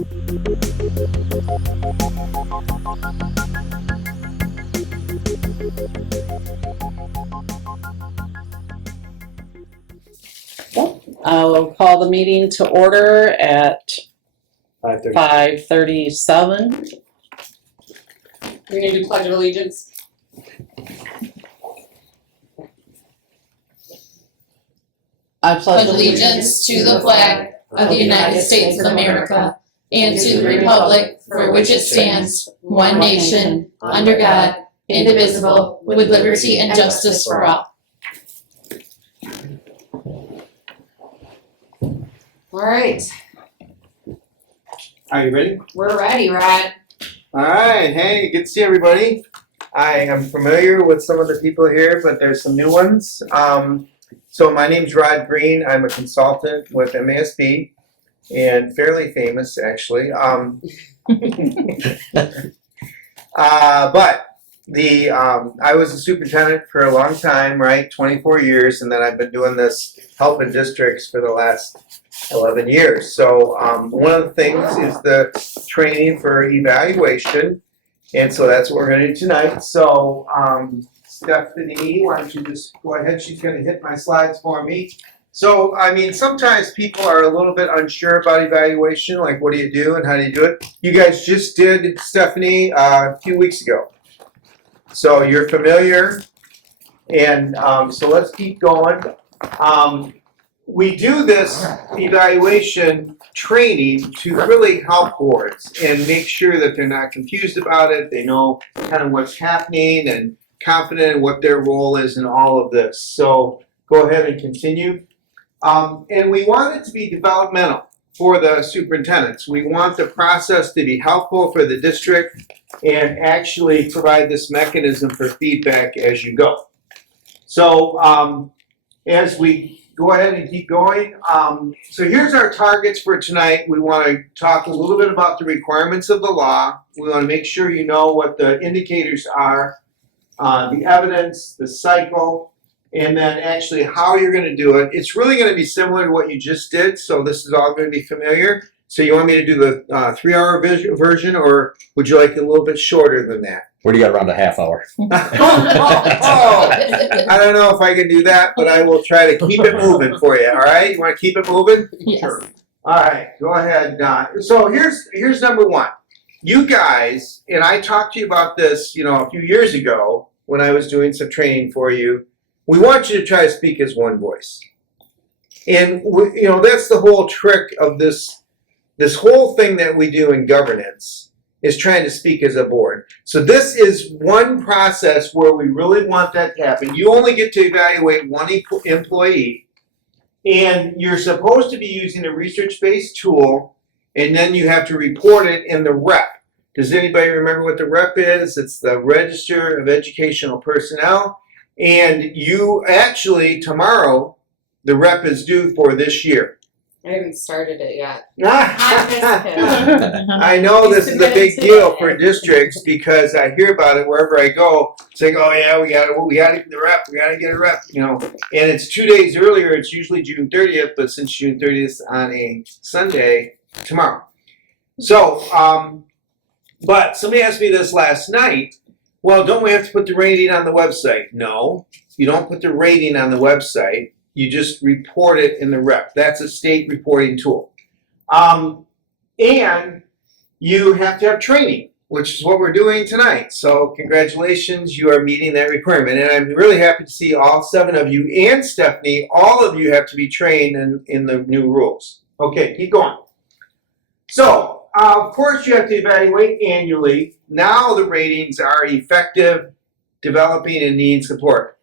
I'll call the meeting to order at 5:30. 5:37. We're gonna do Pledge of Allegiance. I Pledge allegiance to the flag of the United States of America and to the republic for which it stands, one nation, under God, indivisible, with liberty and justice for all. All right, Are you ready? we're ready, Rod. All right. Hey, good to see everybody. I am familiar with some of the people here, but there's some new ones. So my name's Rod Green. I'm a consultant with MASB and fairly famous, actually. But I was a superintendent for a long time, right? 24 years, and then I've been doing this helping districts for the last 11 years. So one of the things is the training for evaluation, and so that's what we're going to do tonight. So Stephanie, why don't you just go ahead? She's going to hit my slides for me. So, I mean, sometimes people are a little bit unsure about evaluation, like what do you do and how do you do it? You guys just did, Stephanie, a few weeks ago. So you're familiar, and so let's keep going. We do this evaluation training to really help boards and make sure that they're not confused about it. They know kind of what's happening and confident in what their role is in all of this. So go ahead and continue. And we want it to be developmental for the superintendents. We want the process to be helpful for the district and actually provide this mechanism for feedback as you go. So as we go ahead and keep going, so here's our targets for tonight. We want to talk a little bit about the requirements of the law. We want to make sure you know what the indicators are, the evidence, the cycle, and then actually how you're going to do it. It's really going to be similar to what you just did, so this is all going to be familiar. So you want me to do the 3-hour version, or would you like it a little bit shorter than that? What do you got around a half hour? I don't know if I can do that, but I will try to keep it moving for you, all right? You want to keep it moving? Yes. Sure. All right, go ahead, Don. So here's number one. You guys, and I talked to you about this, a few years ago when I was doing some training for you. We want you to try to speak as one voice. And, that's the whole trick of this whole thing that we do in governance is trying to speak as a board. So this is one process where we really want that to happen. You only get to evaluate one employee, and you're supposed to be using a research-based tool, and then you have to report it in the REP. Does anybody remember what the REP is? It's the Register of Educational Personnel. And you actually, tomorrow, the REP is due for this year. I haven't started it yet. I know this is a big deal for districts because I hear about it wherever I go, saying, "Oh yeah, we got to get the rep. We got to get a rep." And it's 2 days earlier. It's usually June 30th, but since June 30th is on a Sunday, tomorrow. So, but somebody asked me this last night. Well, don't we have to put the rating on the website? No, you don't put the rating on the website. You just report it in the REP. That's a state reporting tool. And you have to have training, which is what we're doing tonight. So congratulations, you are meeting that requirement. And I'm really happy to see all 7 of you and Stephanie, all of you have to be trained in the new rules. Okay, keep going. So, of course, you have to evaluate annually. Now the ratings are effective, developing, and need support.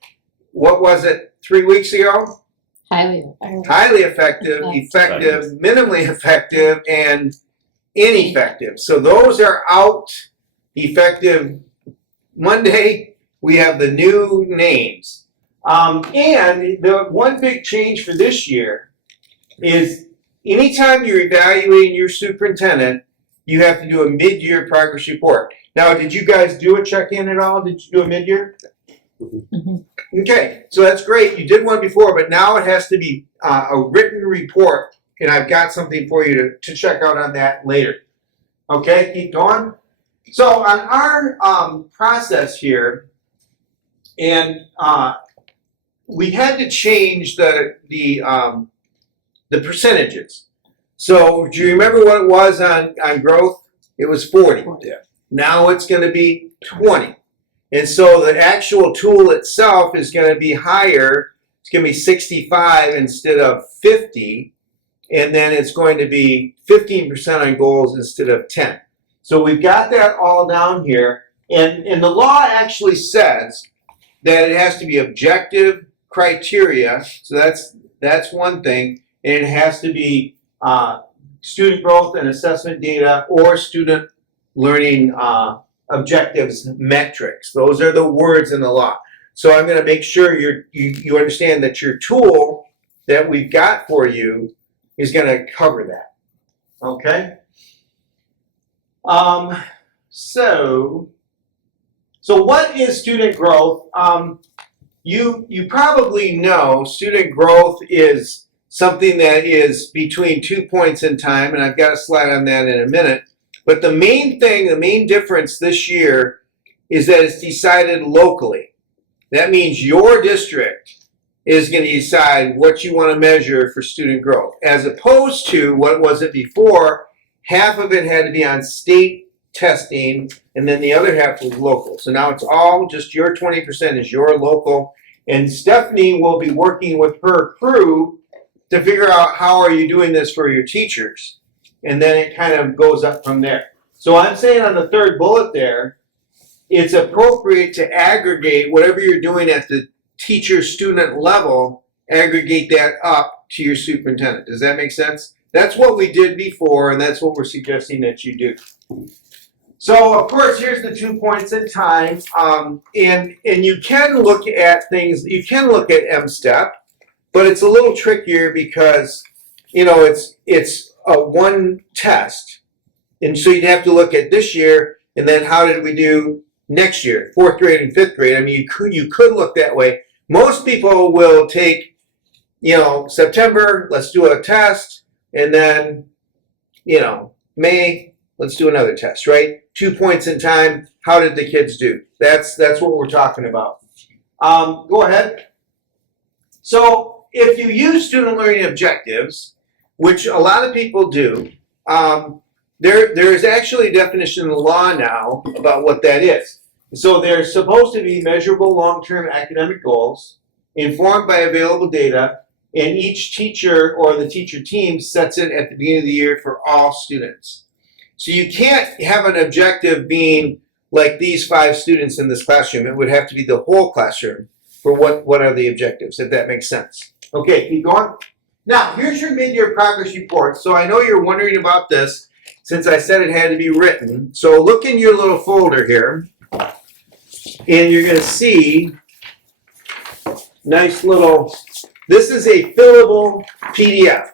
What was it 3 weeks ago? Highly Effective, effective, minimally effective, and ineffective. So those are out. Effective Monday, we have the new names. And the one big change for this year is anytime you're evaluating your superintendent, you have to do a mid-year progress report. Now, did you guys do a check-in at all? Did you do a mid-year? Mm-hmm. Okay, so that's great. You did one before, but now it has to be a written report, and I've got something for you to check out on that later. Okay, keep going. So on our process here, and we had to change the percentages. So do you remember what it was on growth? It was 40. Yeah. Now it's going to be 20. And so the actual tool itself is going to be higher. It's going to be 65 instead of 50. And then it's going to be 15% on goals instead of 10. So we've got that all down here. And the law actually says that it has to be objective criteria. So that's one thing. And it has to be student growth and assessment data or student learning objectives metrics. Those are the words in the law. So I'm going to make sure you understand that your tool that we've got for you is going to cover that. Okay? So what is student growth? You probably know student growth is something that is between 2 points in time, and I've got a slide on that in a minute. But the main thing, the main difference this year is that it's decided locally. That means your district is going to decide what you want to measure for student growth, as opposed to what was it before, half of it had to be on state testing, and then the other half was local. So now it's all just your 20% is your local, and Stephanie will be working with her crew to figure out how are you doing this for your teachers. And then it kind of goes up from there. So I'm saying on the third bullet there, it's appropriate to aggregate whatever you're doing at the teacher-student level, aggregate that up to your superintendent. Does that make sense? That's what we did before, and that's what we're suggesting that you do. So, of course, here's the 2 points in time, and you can look at things, you can look at M-STEP, but it's a little trickier because, you know, it's a one test, and so you'd have to look at this year, and then how did we do next year, 4th grade and 5th grade. I mean, you could look that way. Most people will take, you know, September, let's do a test, and then, you know, May, let's do another test, right? 2 points in time, how did the kids do? That's what we're talking about. Go ahead. So if you use student learning objectives, which a lot of people do, there is actually a definition in the law now about what that is. So they're supposed to be measurable long-term academic goals, informed by available data, and each teacher or the teacher team sets it at the beginning of the year for all students. So you can't have an objective being like these 5 students in this classroom. It would have to be the whole classroom for what are the objectives, if that makes sense. Okay, keep going. Now, here's your mid-year progress report. So I know you're wondering about this since I said it had to be written. So look in your little folder here, and you're going to see nice little, this is a fillable PDF.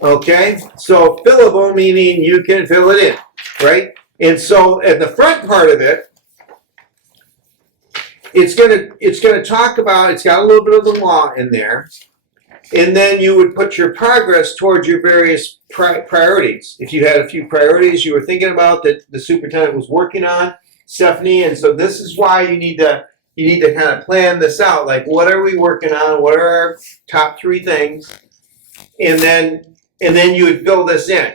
Okay, so fillable meaning you can fill it in, right? And so at the front part of it, it's gonna talk about, it's got a little bit of the law in there, and then you would put your progress towards your various priorities. If you had a few priorities you were thinking about that the superintendent was working on, Stephanie, and so this is why you need to kind of plan this out. Like, what are we working on? What are our top 3 things? And then you would fill this in.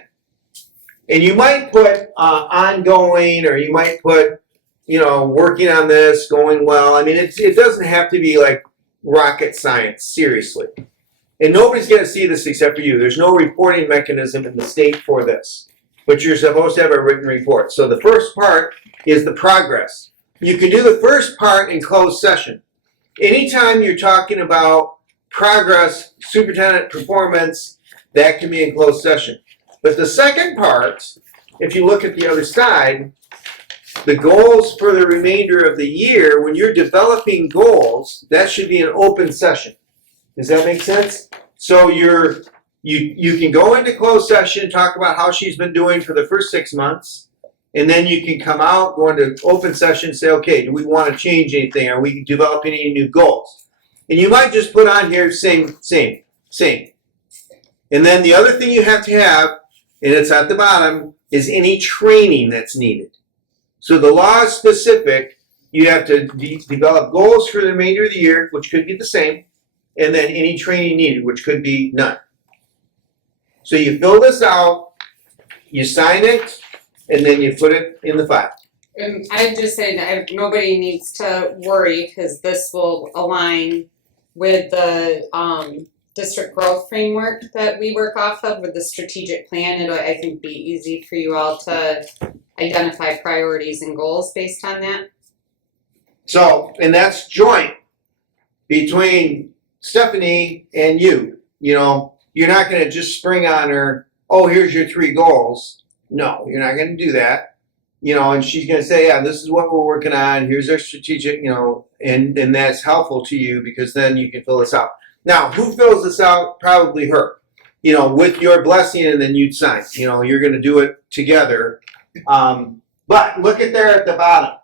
And you might put ongoing, or you might put, you know, working on this, going well. I mean, it doesn't have to be like rocket science, seriously. And nobody's going to see this except for you. There's no reporting mechanism in the state for this. But you're supposed to have a written report. So the first part is the progress. You can do the first part in closed session. Anytime you're talking about progress, superintendent performance, that can be in closed session. But the second part, if you look at the other side, the goals for the remainder of the year, when you're developing goals, that should be an open session. Does that make sense? So you can go into closed session, talk about how she's been doing for the first 6 months, and then you can come out, go into open session, and say, okay, do we want to change anything? Are we developing any new goals? And you might just put on here same. And then the other thing you have to have and it's at the bottom, is any training that's needed. So the law is specific. You have to develop goals for the remainder of the year, which could be the same, and then any training needed, which could be none. So you fill this out, you sign it, and then you put it in the file. And I'd just say that nobody needs to worry because this will align with the district growth framework that we work off of with the strategic plan. It'll, I think, be easy for you all to identify priorities and goals based on that. So, and that's joint between Stephanie and you. You know, you're not going to just spring on her, oh, here's your 3 goals. No, you're not going to do that. You know, and she's going to say, yeah, this is what we're working on. Here's our strategic, you know, and that's helpful to you because then you can fill this out. Now, who fills this out? Probably her, you know, with your blessing, and then you'd sign. You know, you're going to do it together. But look at there at the bottom.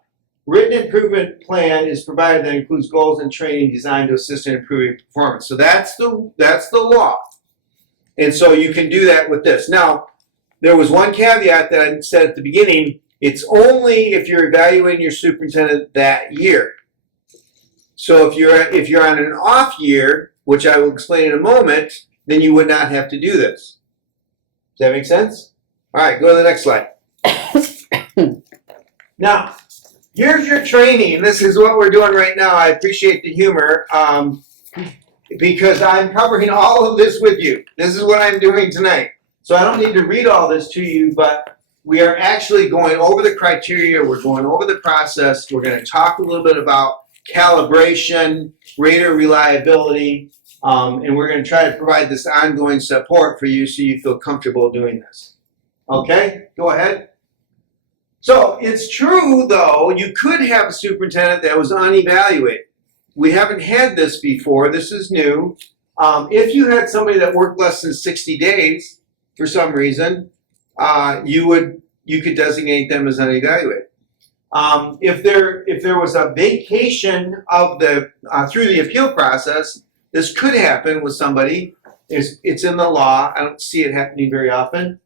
Written improvement plan is provided that includes goals and training designed to assist in improving performance. So that's the law. And so you can do that with this. Now, there was one caveat that I said at the beginning. It's only if you're evaluating your superintendent that year. So if you're on an off year, which I will explain in a moment, then you would not have to do this. Does that make sense? All right, go to the next slide. Now, here's your training. This is what we're doing right now. I appreciate the humor because I'm covering all of this with you. This is what I'm doing tonight. So I don't need to read all this to you, but we are actually going over the criteria. We're going over the process. We're going to talk a little bit about calibration, greater reliability, and we're going to try to provide this ongoing support for you so you feel comfortable doing this. Okay, go ahead. So it's true, though, you could have a superintendent that was unevaluated. We haven't had this before. This is new. If you had somebody that worked less than 60 days for some reason, you could designate them as unevaluated. If there was a vacation of the through the appeal process, this could happen with somebody. It's in the law. I don't see it happening very often.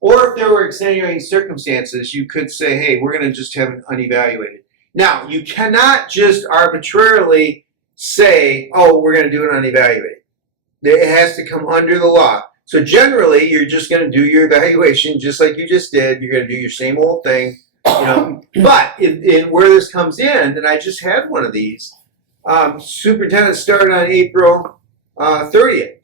Or if there were extenuating circumstances, you could say, hey, we're going to just have it unevaluated. Now, you cannot just arbitrarily say, oh, we're going to do it unevaluated. It has to come under the law. So generally, you're just going to do your evaluation just like you just did. You're going to do your same old thing, you know. But in where this comes in, and I just had one of these, superintendent started on April 30th.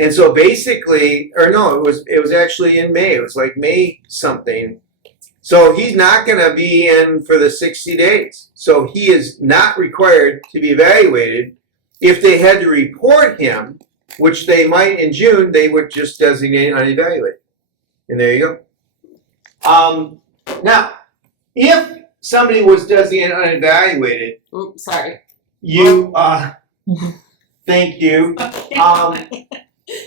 And so basically, or no, it was actually in May. It was like May something. So he's not going to be in for the 60 days. So he is not required to be evaluated. If they had to report him, which they might in June, they would just designate unevaluated. And there you go. Now, if somebody was designated unevaluated, Oops, sorry. you, thank you.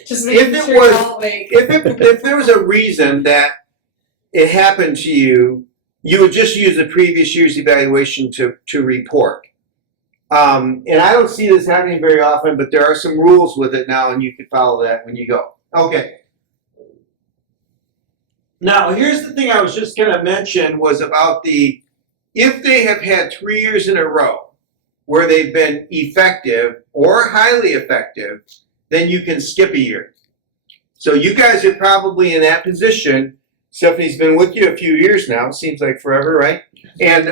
Just If making it sure was- you're all awake. If there was a reason that it happened to you, you would just use the previous year's evaluation to report. And I don't see this happening very often, but there are some rules with it now, and you can follow that when you go. Okay. Now, here's the thing I was just going to mention was about if they have had 3 years in a row where they've been effective or highly effective, then you can skip a year. So you guys are probably in that position. Stephanie's been with you a few years now. Seems like forever, right? And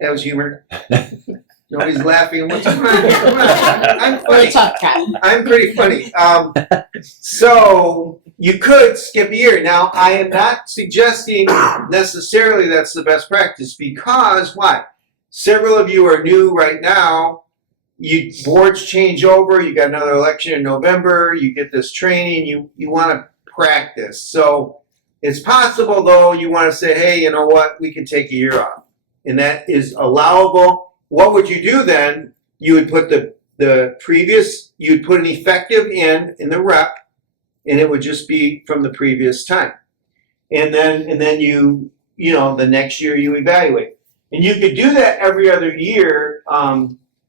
that was humor. Nobody's laughing. What's going on here? Come on. I'm funny. Tough guy. I'm pretty funny. So you could skip a year. Now, I am not suggesting necessarily that's the best practice because why? Several of you are new right now. Boards change over. You got another election in November. You get this training. You want to practice. So it's possible, though, you want to say, hey, you know what? We can take a year off. And that is allowable. What would you do then? You would put the previous, you'd put an effective in the rep, and it would just be from the previous time. And then you the next year you evaluate. And you could do that every other year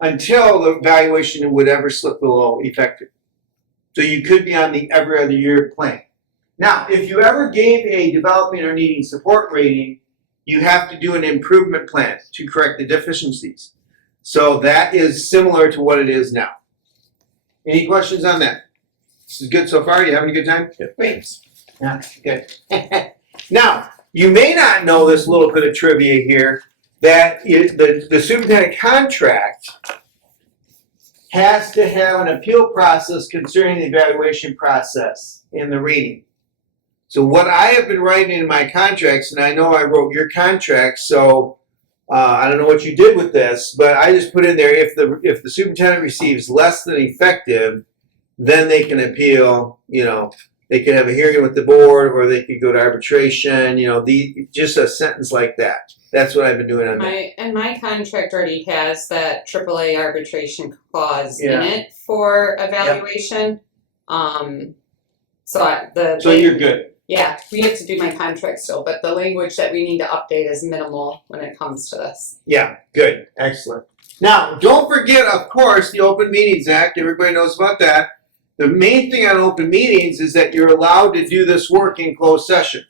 until the evaluation would ever slip below effective. So you could be on the every other year plan. Now, if you ever gave a developing or needing support rating, you have to do an improvement plan to correct the deficiencies. So that is similar to what it is now. Any questions on that? This is good so far? You having a good time? Great. Yeah, good. Now, you may not know this little bit of trivia here, that the superintendent contract has to have an appeal process concerning the evaluation process in the rating. So what I have been writing in my contracts, and I know I wrote your contract, so I don't know what you did with this, but I just put in there, if the superintendent receives less than effective, then they can appeal, they can have a hearing with the board, or they could go to arbitration, just a sentence like that. That's what I've been doing on that. My contract already has that AAA arbitration clause in Yeah. it for evaluation. So you're good. Yeah, we have to do my contract still, but the language that we need to update is minimal when it comes to this. Yeah, good, excellent. Now, don't forget, of course, the Open Meetings Act. Everybody knows about that. The main thing on open meetings is that you're allowed to do this work in closed session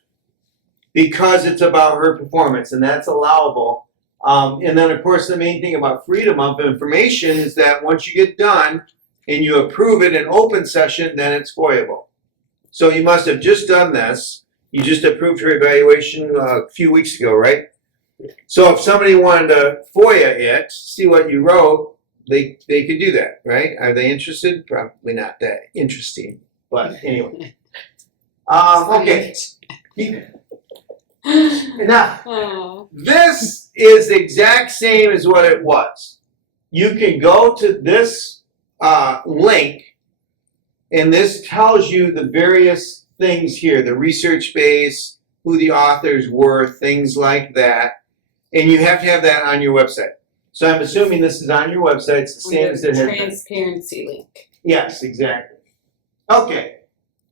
because it's about her performance, and that's allowable. And then, of course, the main thing about freedom of information is that once you get done and you approve it in open session, then it's FOIAble. So you must have just done this. You just approved her evaluation a few weeks ago, right? So if somebody wanted to FOIA it, see what you wrote, they could do that, right? Are they interested? Probably not that interesting, but anyway. Okay. Now, Oh. this is the exact same as what it was. You can go to this link, and this tells you the various things here, the research base, who the authors were, things like that. And you have to have that on your website. So I'm assuming this is on your website. It's the same as it has been. Transparency link. Yes, exactly. Okay,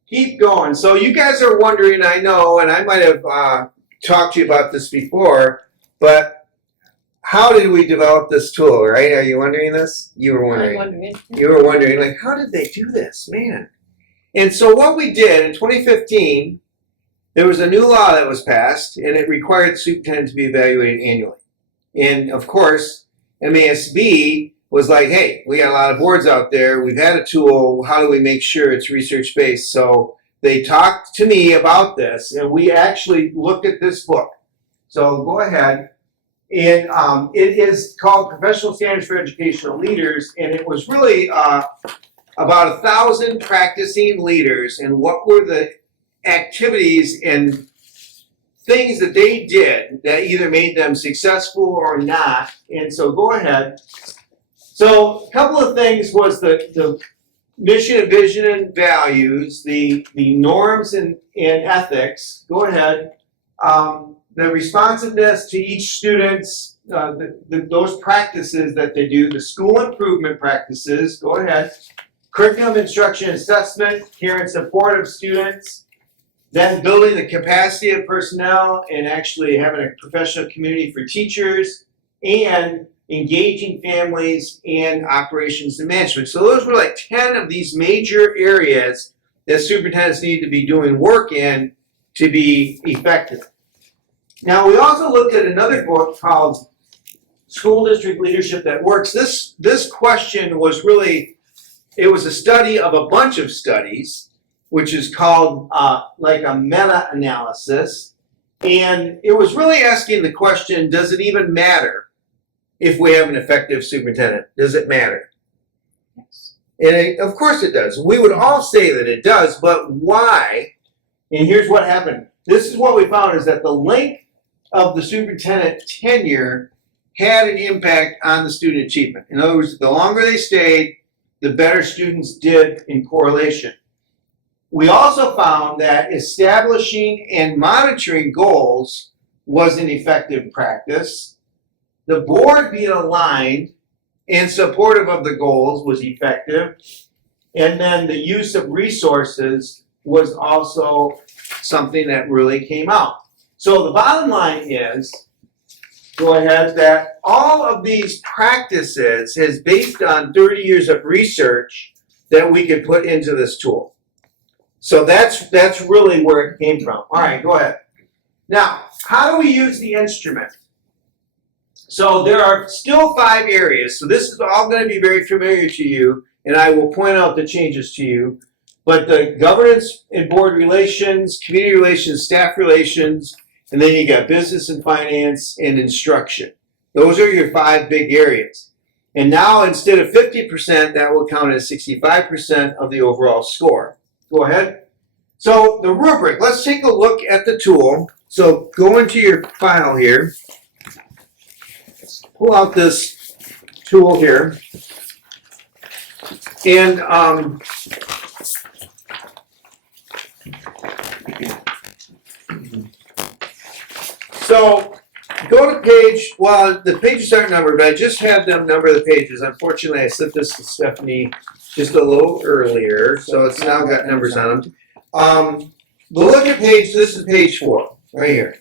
keep going. So you guys are wondering, I know, and I might have talked to you about this before, but how did we develop this tool, right? Are you wondering this? You were wondering. You were wondering, like, how did they do this, man? And so what we did in 2015, there was a new law that was passed, and it required the superintendent to be evaluated annually. And of course, MASB was like, hey, we got a lot of boards out there. We've had a tool. How do we make sure it's research-based? So they talked to me about this, and we actually looked at this book. So go ahead. And it is called Professional Standards for Educational Leaders, and it was really about 1,000 practicing leaders and what were the activities and things that they did that either made them successful or not. And so go ahead. So a couple of things was the mission and vision and values, the norms and ethics. Go ahead. The responsiveness to each student's, those practices that they do, the school improvement practices. Go ahead. Curriculum, instruction, assessment, care and support of students. Then building the capacity of personnel and actually having a professional community for teachers and engaging families and operations and management. So those were like 10 of these major areas that superintendents need to be doing work in to be effective. Now we also looked at another book called School District Leadership That Works. This question was really, it was a study of a bunch of studies, which is called like a meta-analysis. And it was really asking the question, does it even matter if we have an effective superintendent? Does it matter? Yes. And of course it does. We would all say that it does, but why? And here's what happened. This is what we found, is that the length of the superintendent tenure had an impact on the student achievement. In other words, the longer they stayed, the better students did in correlation. We also found that establishing and monitoring goals was an effective practice. The board being aligned and supportive of the goals was effective. And then the use of resources was also something that really came out. So the bottom line is, go ahead, that all of these practices is based on 30 years of research that we could put into this tool. So that's really where it came from. All right, go ahead. Now, how do we use the instrument? So there are still 5 areas. So this is all going to be very familiar to you, and I will point out the changes to you. But the governance and board relations, community relations, staff relations, and then you got business and finance and instruction. Those are your 5 big areas. And now instead of 50%, that will count as 65% of the overall score. Go ahead. So the rubric, let's take a look at the tool. So go into your file here. Pull out this tool here. And so go to page, well, the pages aren't numbered, but I just have them number the pages. Unfortunately, I sent this to Stephanie just a little earlier, so it's now got numbers on them. Look at page, this is page 4, right here.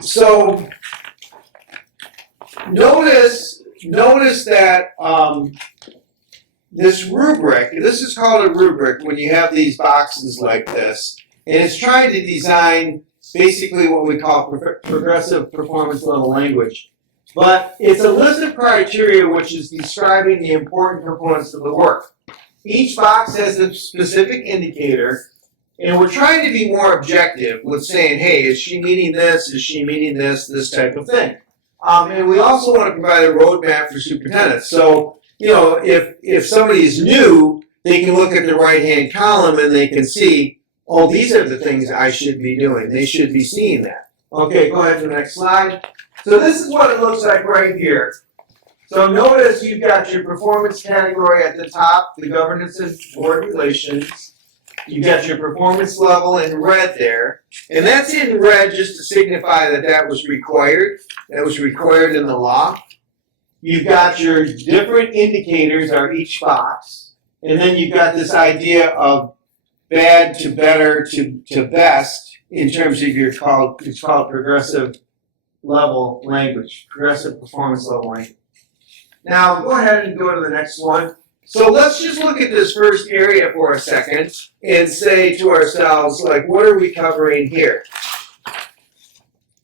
So notice that this rubric, this is called a rubric when you have these boxes like this, and it's trying to design basically what we call progressive performance level language. But it's a list of criteria which is describing the important components of the work. Each box has a specific indicator, and we're trying to be more objective with saying, hey, is she meeting this? Is she meeting this type of thing? And we also want to provide a roadmap for superintendents. So, you know, if somebody's new, they can look at the right-hand column and they can see, oh, these are the things I should be doing. They should be seeing that. Okay, go ahead to the next slide. So this is what it looks like right here. So notice you've got your performance category at the top, the governance and board relations. You've got your performance level in red there. And that's in red just to signify that that was required. That was required in the law. You've got your different indicators are each box. And then you've got this idea of bad to better to best in terms of your it's called progressive level language, progressive performance level language. Now go ahead and go to the next one. So let's just look at this first area for a second and say to ourselves, like, what are we covering here?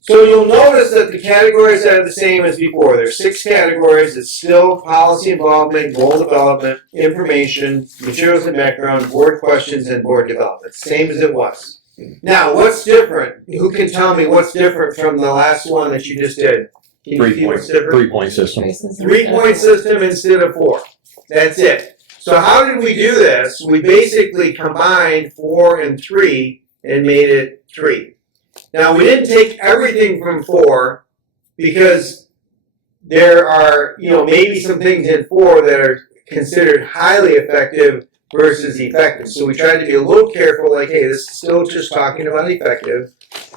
So you'll notice that the categories are the same as before. There's 6 categories. It's still policy involvement, goal development, information, materials and background, board questions, and board development. Same as it was. Now, what's different? Who can tell me what's different from the last one that you just did? Can you see what's different? 3-point system. 3-point system instead of 4. That's it. So how did we do this? We basically combined 4 and 3 and made it 3. Now, we didn't take everything from 4 because there are, maybe some things in 4 that are considered highly effective versus effective. So we tried to be a little careful, like, hey, this is still just talking about effective.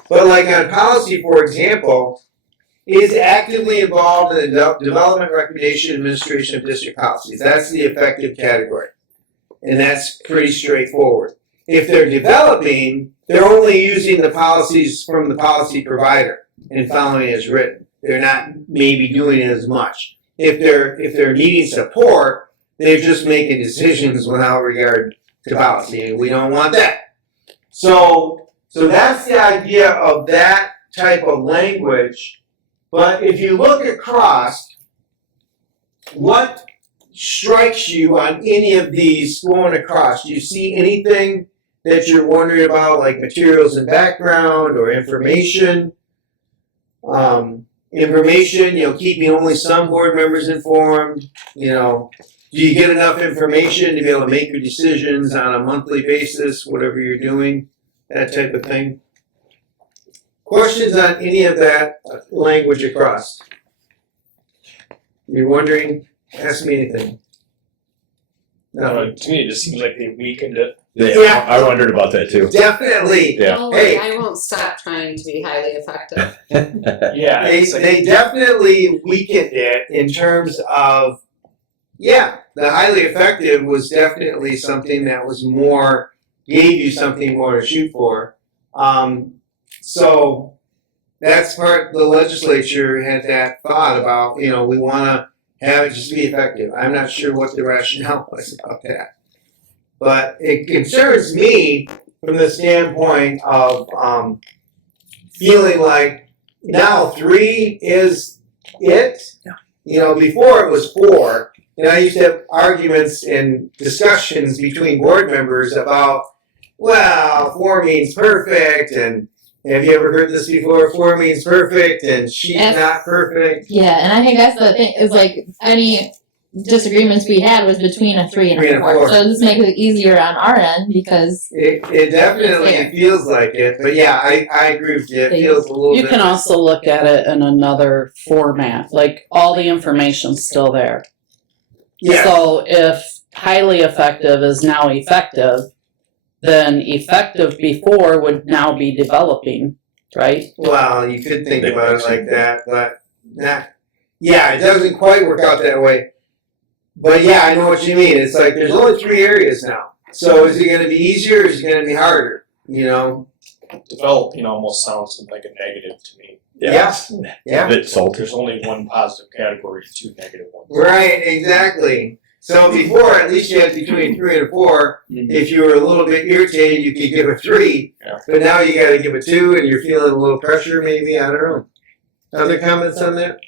But like on policy, for example, is actively involved in the development, recommendation, administration of district policies. That's the effective category. And that's pretty straightforward. If they're developing, they're only using the policies from the policy provider and following it as written. They're not maybe doing it as much. If they're needing support, they're just making decisions without regard to policy, and we don't want that. So that's the idea of that type of language. But if you look across, what strikes you on any of these going across? Do you see anything that you're wondering about, like materials and background or information? Information, keeping only some board members informed. Do you get enough information to be able to make your decisions on a monthly basis, whatever you're doing, that type of thing? Questions on any of that language across? You're wondering? Ask me anything. No. To me, it just seems like they weakened it. Yeah, I wondered about that too. Definitely. Yeah. Don't Hey. worry, I won't stop trying to be highly effective. Yeah. They definitely weakened it in terms of, the highly effective was definitely something that was more, gave you something more to shoot for. So that's part, the legislature had that thought about, we want to have it just be effective. I'm not sure what the rationale was about that. But it concerns me from the standpoint of feeling like now 3 is it. You know, before it was 4. And I used to have arguments and discussions between board members about, well, 4 means perfect, and have you ever heard this before? 4 means perfect, and she's Yes. not perfect. Yeah, and I think that's the thing, is like, any disagreements we had was between a 3 and 3 a and 4. 4. So this makes it easier on our end, because It definitely feels like it, but yeah, I agree with you. It feels a little You bit. can also look at it in another format, like all the information's still there. Yeah. So if highly effective is now effective, then effective before would now be developing, right? Well, you could think about it like that, but not. Yeah, it doesn't quite work out that way. But yeah, I know what you mean. It's like there's only 3 areas now. So is it going to be easier or is it going to be harder? You know? Developing almost sounds like a negative to me. Yeah. Yeah. Bit salty. There's only one positive category, 2 negative ones. Right, exactly. So before, at least you had between 3 and 4. If you were a little bit irritated, you could give a 3. Yeah. But now you got to give a 2, and you're feeling a little pressure. Maybe, I don't know. Other comments on that?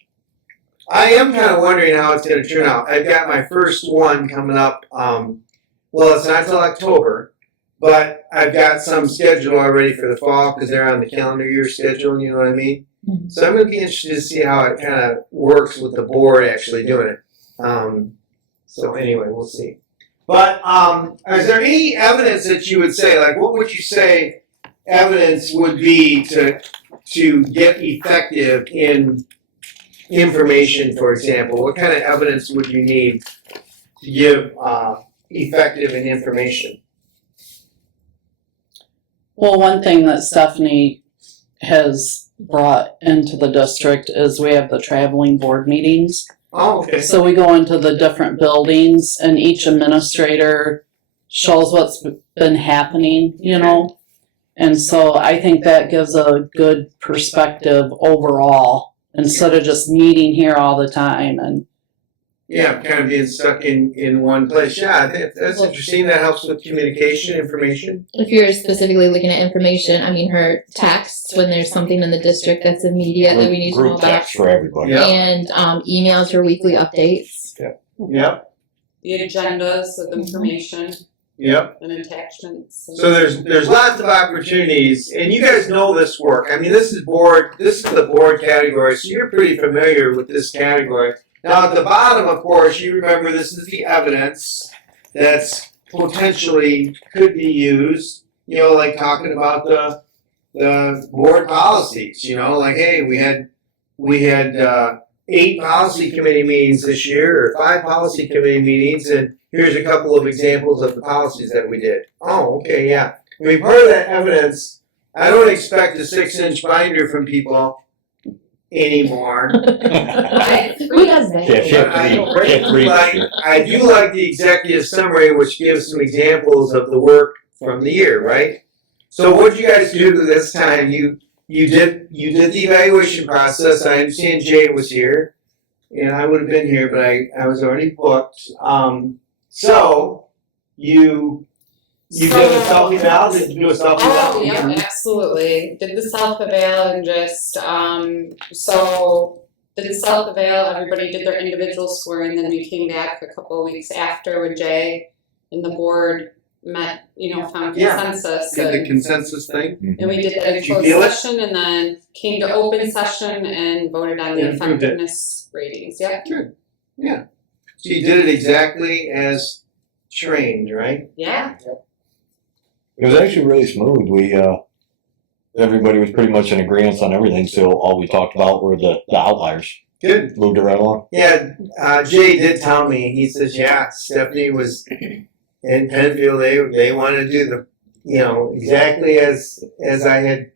I am kind of wondering how it's going to turn out. I've got my first one coming up. Well, it's not till October, but I've got some schedule already for the fall because they're on the calendar year schedule. You know what I mean? Mhm. So I'm going to be interested to see how it kind of works with the board actually doing it. So anyway, we'll see. But is there any evidence that you would say, like, what would you say evidence would be to get effective in information, for example? What kind of evidence would you need to give effective in information? Well, one thing that Stephanie has brought into the district is we have the traveling board meetings. Oh, okay. So we go into the different buildings and each administrator shows what's been happening, you know? And so I think that gives a good perspective overall, instead of just meeting here all the time and. Yeah, kind of being stuck in one place. Yeah, I think that's interesting. That helps with communication, information. if you're specifically looking at information, I mean, her texts when there's something in the district that's immediate that we need to know Group about, text for everybody. Yeah. and emails for weekly updates. Yep, The agendas of information yep. and attachments. So there's lots of opportunities, and you guys know this work. I mean, this is the board category, so you're pretty familiar with this category. Now at the bottom, of course, you remember this is the evidence that's potentially could be used. You know, like talking about the board policies. You know, like hey, we had 8 policy committee meetings this year, or 5 policy committee meetings, and here's a couple of examples of the policies that we did. Oh, okay, yeah. I mean, part of that evidence, I don't expect a 6-inch binder from people anymore. Who does that? Yeah, shit. I do like the executive summary, which gives some examples of the work from the year, right? So what did you guys do this time? You did the evaluation process. I understand Jay was here, and I would have been here, but I was already booked. So you did a self-eval? Did you do a self-eval? Oh, yeah, absolutely. Did the self-eval and just, so did the self-eval, everybody did their individual scoring, then we came back a couple of weeks after with Jay and the board met, found Yeah. consensus. Did the And consensus thing? and we did that in Did you closed feel it? session and then came to open session and voted on the And approved it. effectiveness ratings, yep. Good. Yeah. So you did it exactly as trained, right? Yeah. It was actually really smooth. We, everybody was pretty much in agreement on everything, so all we talked about were the outliers. Good. Moved it right along. Yeah, Jay did tell me, he says, yeah, Stephanie was in Pennfield, they wanted to do the, exactly as I had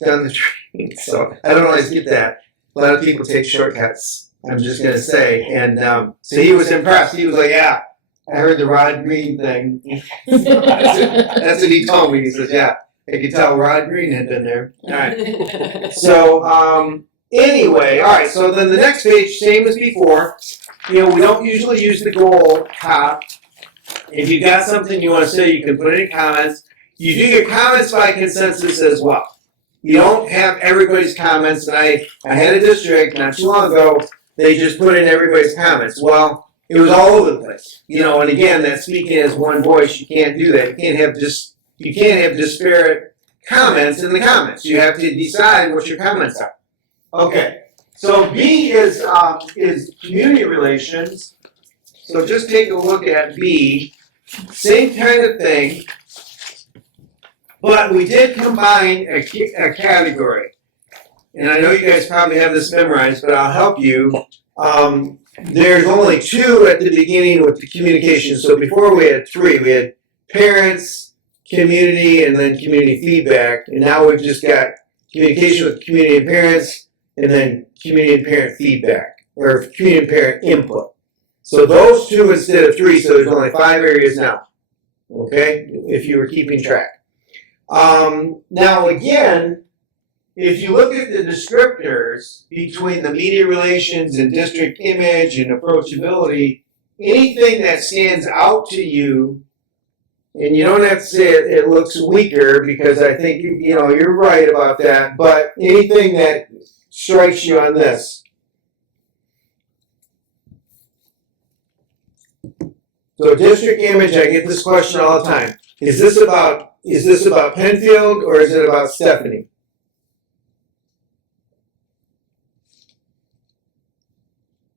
done the training. So I don't always get that. A lot of people take shortcuts, I'm just going to say. And so he was impressed. He was like, yeah, I heard the Rod Green thing. That's what he told me. He says, yeah, I could tell Rod Green had been there. All right. So, anyway, all right, so then the next page, same as before. we don't usually use the goal top. If you got something you want to say, you can put it in comments. You do your comments by consensus as well. You don't have everybody's comments. And I had a district not too long ago, they just put in everybody's comments. Well, it was all over the place. And again, that's speaking as one voice. You can't do that. You can't have disparate comments in the comments. You have to decide what your comments are. Okay. So B is community relations. So just take a look at B. Same kind of thing, but we did combine a category. And I know you guys probably have this memorized, but I'll help you. There's only 2 at the beginning with the communication. So before we had 3. We had parents, community, and then community feedback. And now we've just got communication with community and parents, and then community and parent feedback, or community and parent input. So those 2 instead of 3, so there's only 5 areas now. Okay, if you were keeping track. Now again, if you look at the descriptors between the media relations and district image and approachability, anything that stands out to you, and you don't have to say it looks weaker, because I think you're right about that, but anything that strikes you on this. So district image, I get this question all the time. Is this about Pennfield, or is it about Stephanie?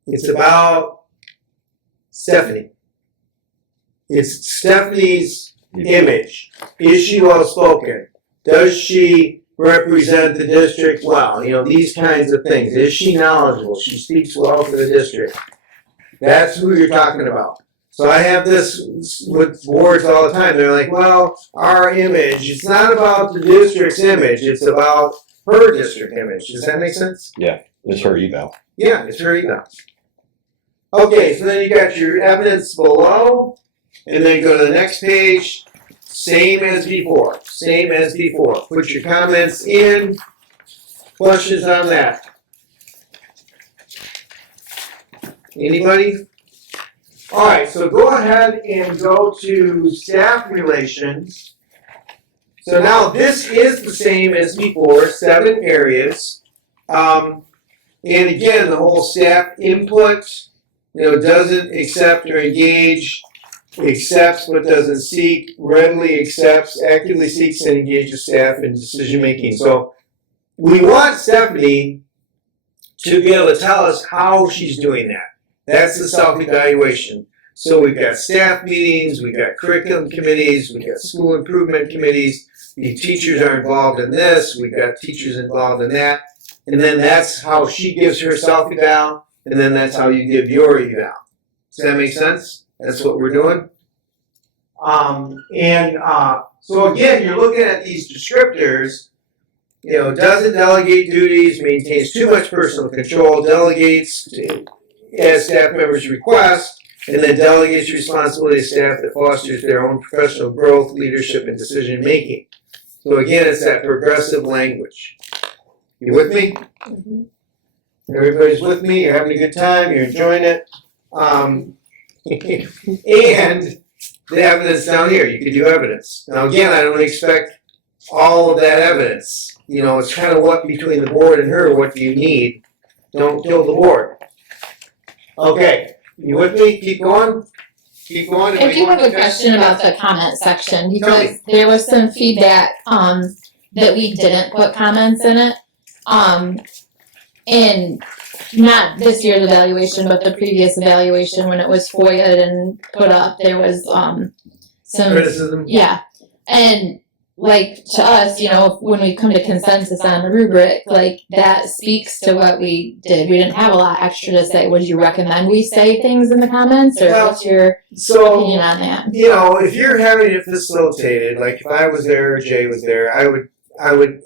It's about Stephanie. It's Stephanie's image. Is she well spoken? Does she represent the district well? These kinds of things. Is she knowledgeable? She speaks well for the district. That's who you're talking about. So I have this with boards all the time. They're like, well, our image, it's not about the district's image, it's about her district image. Does that make sense? Yeah, it's her eval. Yeah, it's her eval. Okay, so then you got your evidence below, and then go to the next page. Same as before. Same as before. Put your comments in. Questions on that? Anybody? All right, so go ahead and go to staff relations. So now this is the same as before, 7 areas. And again, the whole staff input, doesn't accept or engage, accepts but doesn't seek, readily accepts, actively seeks and engages staff in decision making. So we want Stephanie to be able to tell us how she's doing that. That's the self-evaluation. So we've got staff meetings, we've got curriculum committees, we've got school improvement committees. The teachers are involved in this, we've got teachers involved in that. And then that's how she gives her self-eval, and then that's how you give your eval. Does that make sense? That's what we're doing. So again, you're looking at these descriptors. Doesn't delegate duties, maintains too much personal control, delegates as staff members request, and then delegates responsibility to staff that fosters their own professional growth, leadership, and decision making. So again, it's that progressive language. You with me? Mm-hmm. Everybody's with me, you're having a good time, you're enjoying it. And the evidence down here, you can do evidence. Now again, I don't expect all of that evidence. It's kind of what between the board and her, what do you need? Don't kill the board. Okay, you with me? Keep going. Keep going. I do have a question about the comment section, because there was some feedback, that we didn't put comments in it. And not this year's evaluation, but the previous evaluation, when it was FOIA'd and put up, there was, some, Criticism? yeah. And like to us, when we come to consensus on the rubric, like that speaks to what we did. We didn't have a lot extra to say. Would you recommend we say things in the comments, or what's your opinion on that? If you're having it facilitated, like if I was there or Jay was there, I would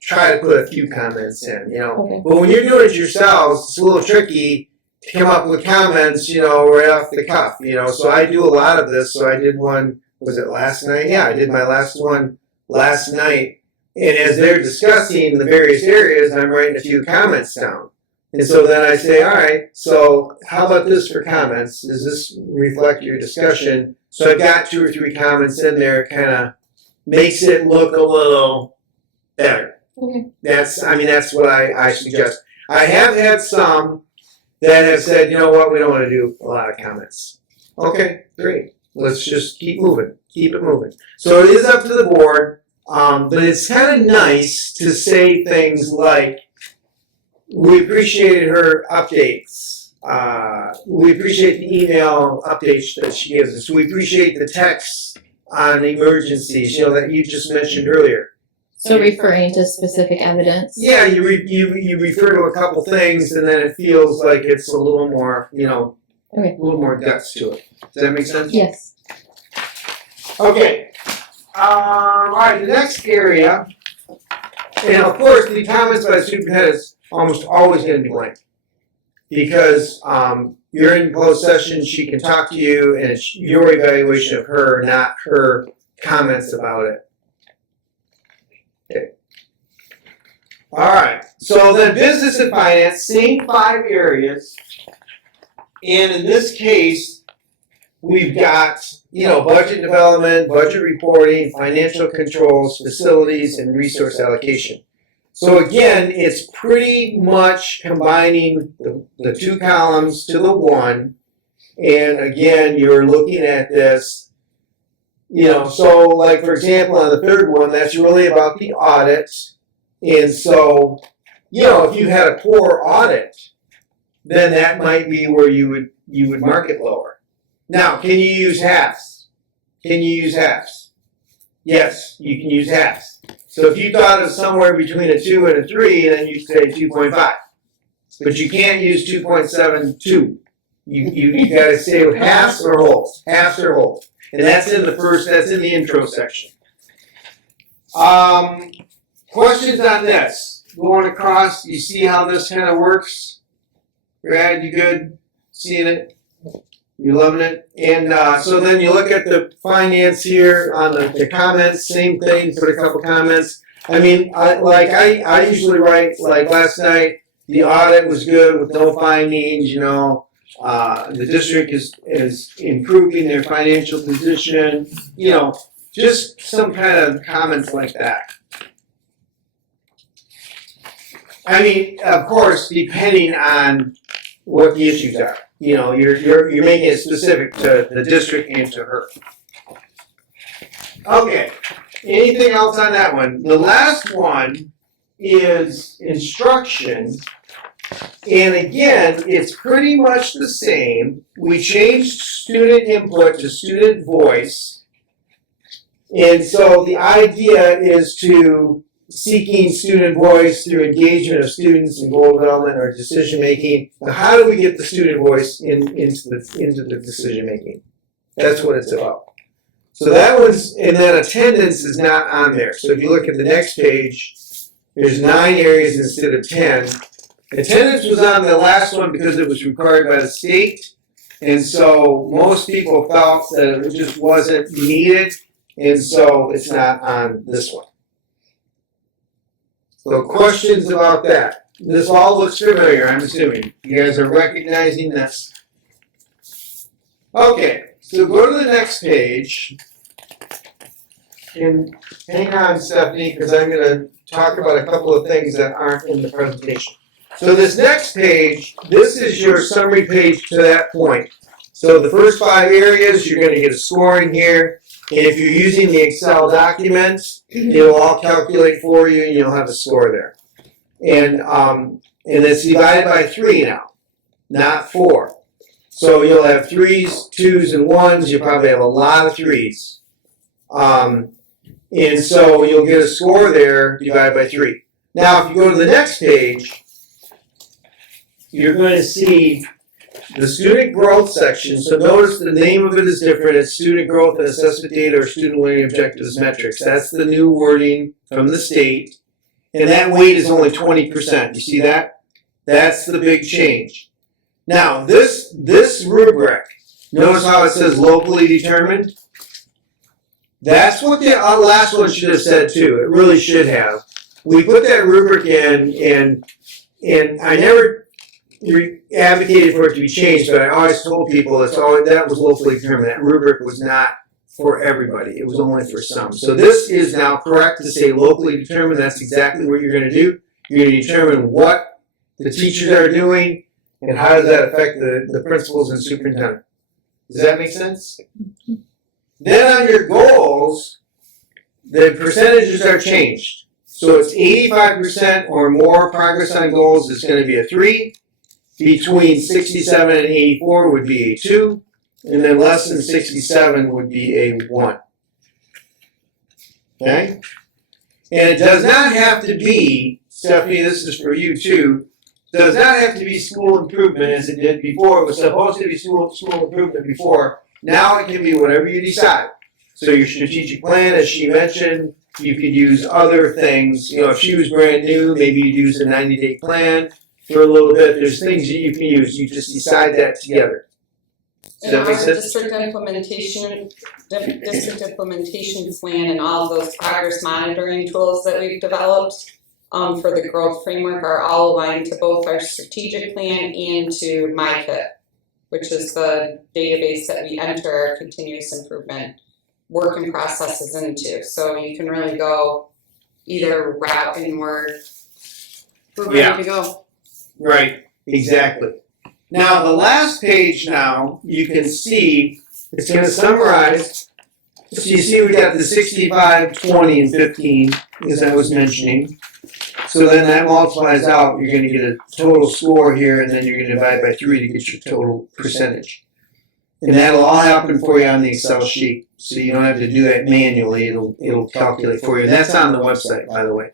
try to put a few comments in, Okay. But when you're doing it yourselves, it's a little tricky to come up with comments, right off the cuff, So I do a lot of this. So I did one, was it last night? Yeah, I did my last one last night. And as they're discussing the various areas, I'm writing a few comments down. And so then I say, all right, so how about this for comments? Does this reflect your discussion? So I've got 2 or 3 comments in there, kind of makes it look a little better. Okay. That's what I suggest. I have had some that have said, you know what, we don't want to do a lot of comments. Okay, great. Let's just keep moving. Keep it moving. So it is up to the board, but it's kind of nice to say things like, we appreciated her updates. We appreciate the email updates that she gives us. We appreciate the texts on emergencies, that you just mentioned earlier. So referring to specific evidence. Yeah, you refer to a couple things, and then it feels like it's a little more, Okay. a little more guts to it. Does that make sense? Yes. Okay. All right, the next area, and of course, the comments by the superintendent is almost always going to be blank. Because you're in closed session, she can talk to you, and it's your evaluation of her, not her comments about it. Okay. All right, so then business and finance, same 5 areas. And in this case, we've got, budget development, budget reporting, financial controls, facilities, and resource allocation. So again, it's pretty much combining the 2 columns to the 1. And again, you're looking at this, so like for example, on the 3rd one, that's really about the audit. And so, if you had a poor audit, then that might be where you would mark it lower. Now, can you use halves? Can you use halves? Yes, you can use halves. So if you thought of somewhere between a 2 and a 3, then you'd say 2.5. But you can't use 2.72. You got to say halves or wholes. Halves or wholes. And that's in the intro section. Questions on this? Going across, you see how this kind of works? Brad, you good? Seeing it? You loving it? And so then you look at the finance here on the comments, same thing, put a couple comments. I usually write, like last night, the audit was good with no findings, the district is improving their financial position, just some kind of comments like that. Of course, depending on what the issues are. You're making it specific to the district and to her. Okay, anything else on that one? The last one is instruction. And again, it's pretty much the same. We changed student input to student voice. And so the idea is to seeking student voice through engagement of students in goal development or decision making. Now, how do we get the student voice into the decision making? That's what it's about. So that one's, and then attendance is not on there. So if you look at the next page, there's 9 areas instead of 10. Attendance was on the last one because it was required by the state. And so most people felt that it just wasn't needed. And so it's not on this one. So questions about that? This all looks familiar, I'm assuming. You guys are recognizing this. Okay, so go to the next page. And hang on, Stephanie, because I'm going to talk about a couple of things that aren't in the presentation. So this next page, this is your summary page to that point. So the first 5 areas, you're going to get a scoring here. And if you're using the Excel document, it'll all calculate for you and you'll have a score there. And it's divided by 3 now, not 4. So you'll have 3s, 2s, and 1s. You'll probably have a lot of 3s. And so you'll get a score there divided by 3. Now, if you go to the next page, you're going to see the student growth section. So notice the name of it is different. It's student growth and assessment data or student learning objectives metrics. That's the new wording from the state. And that weight is only 20%. You see that? That's the big change. Now, this rubric, notice how it says locally determined? That's what the last one should have said too. It really should have. We put that rubric in, and I never advocated for it to be changed, but I always told people that was locally determined. That rubric was not for everybody. It was only for some. So this is now correct to say locally determined. That's exactly what you're going to do. You're going to determine what the teachers are doing and how does that affect the principals and superintendent. Does that make sense? Then on your goals, the percentages are changed. So it's 85% or more progress on goals is going to be a 3. Between 67 and 84 would be a 2. And then less than 67 would be a 1. Okay? And it does not have to be, Stephanie, this is for you too, does not have to be school improvement as it did before. It was supposed to be school improvement before. Now it can be whatever you decide. So your strategic plan, as she mentioned, you could use other things. You know, if she was brand new, maybe you'd use a 90-day plan for a little bit. There's things that you can use. You just decide that together. Does And that our make sense? district implementation plan and all of those progress monitoring tools that we've developed for the growth framework are all aligned to both our strategic plan and to MyKit, which is the database that we enter our continuous improvement work and processes into. So you can really go either route and we're ready to go. Right, exactly. Now, the last page now, you can see, it's going to summarize. So you see we got the 65, 20, and 15, as I was mentioning. So then that multiplies out, you're going to get a total score here, and then you're going to divide by 3 to get your total percentage. And that'll all happen for you on the Excel sheet, so you don't have to do that manually. It'll calculate for you. And that's on the website, by the way.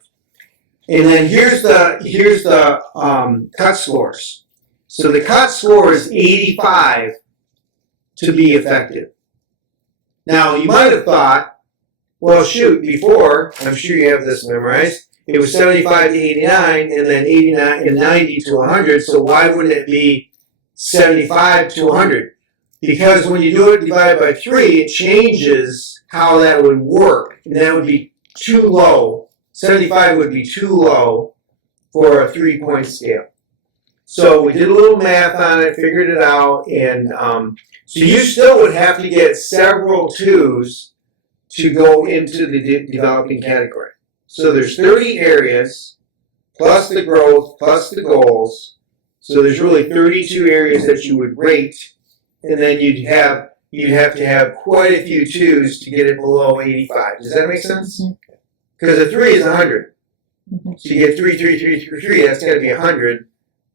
And then here's the cut scores. So the cut score is 85 to be effective. Now, you might have thought, well, shoot, before, I'm sure you have this memorized, it was 75 to 89, and then 89 and 90 to 100, so why wouldn't it be 75 to 100? Because when you do it divided by 3, it changes how that would work, and that would be too low. 75 would be too low for a 3-point scale. So we did a little math on it, figured it out, and so you still would have to get several 2s to go into the developing category. So there's 30 areas, plus the growth, plus the goals. So there's really 32 areas that you would rate, and then you'd have to have quite a few 2s to get it below 85. Does that make sense? Because a 3 is 100. So you get 3, 3, 3, 3, 3, that's got to be 100.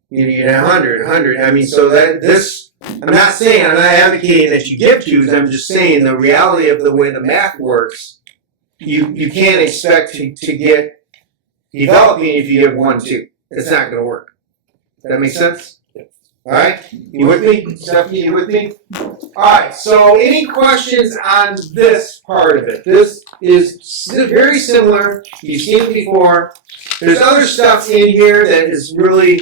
You need 100, 100. I mean, so that this, I'm not advocating that you give 2s, I'm just saying the reality of the way the math works, you can't expect to get developing if you have 1, 2. It's not going to work. Does that make sense? All right? You with me? Stephanie, you with me? All right, so any questions on this part of it? This is very similar. You've seen it before. There's other stuff in here that is really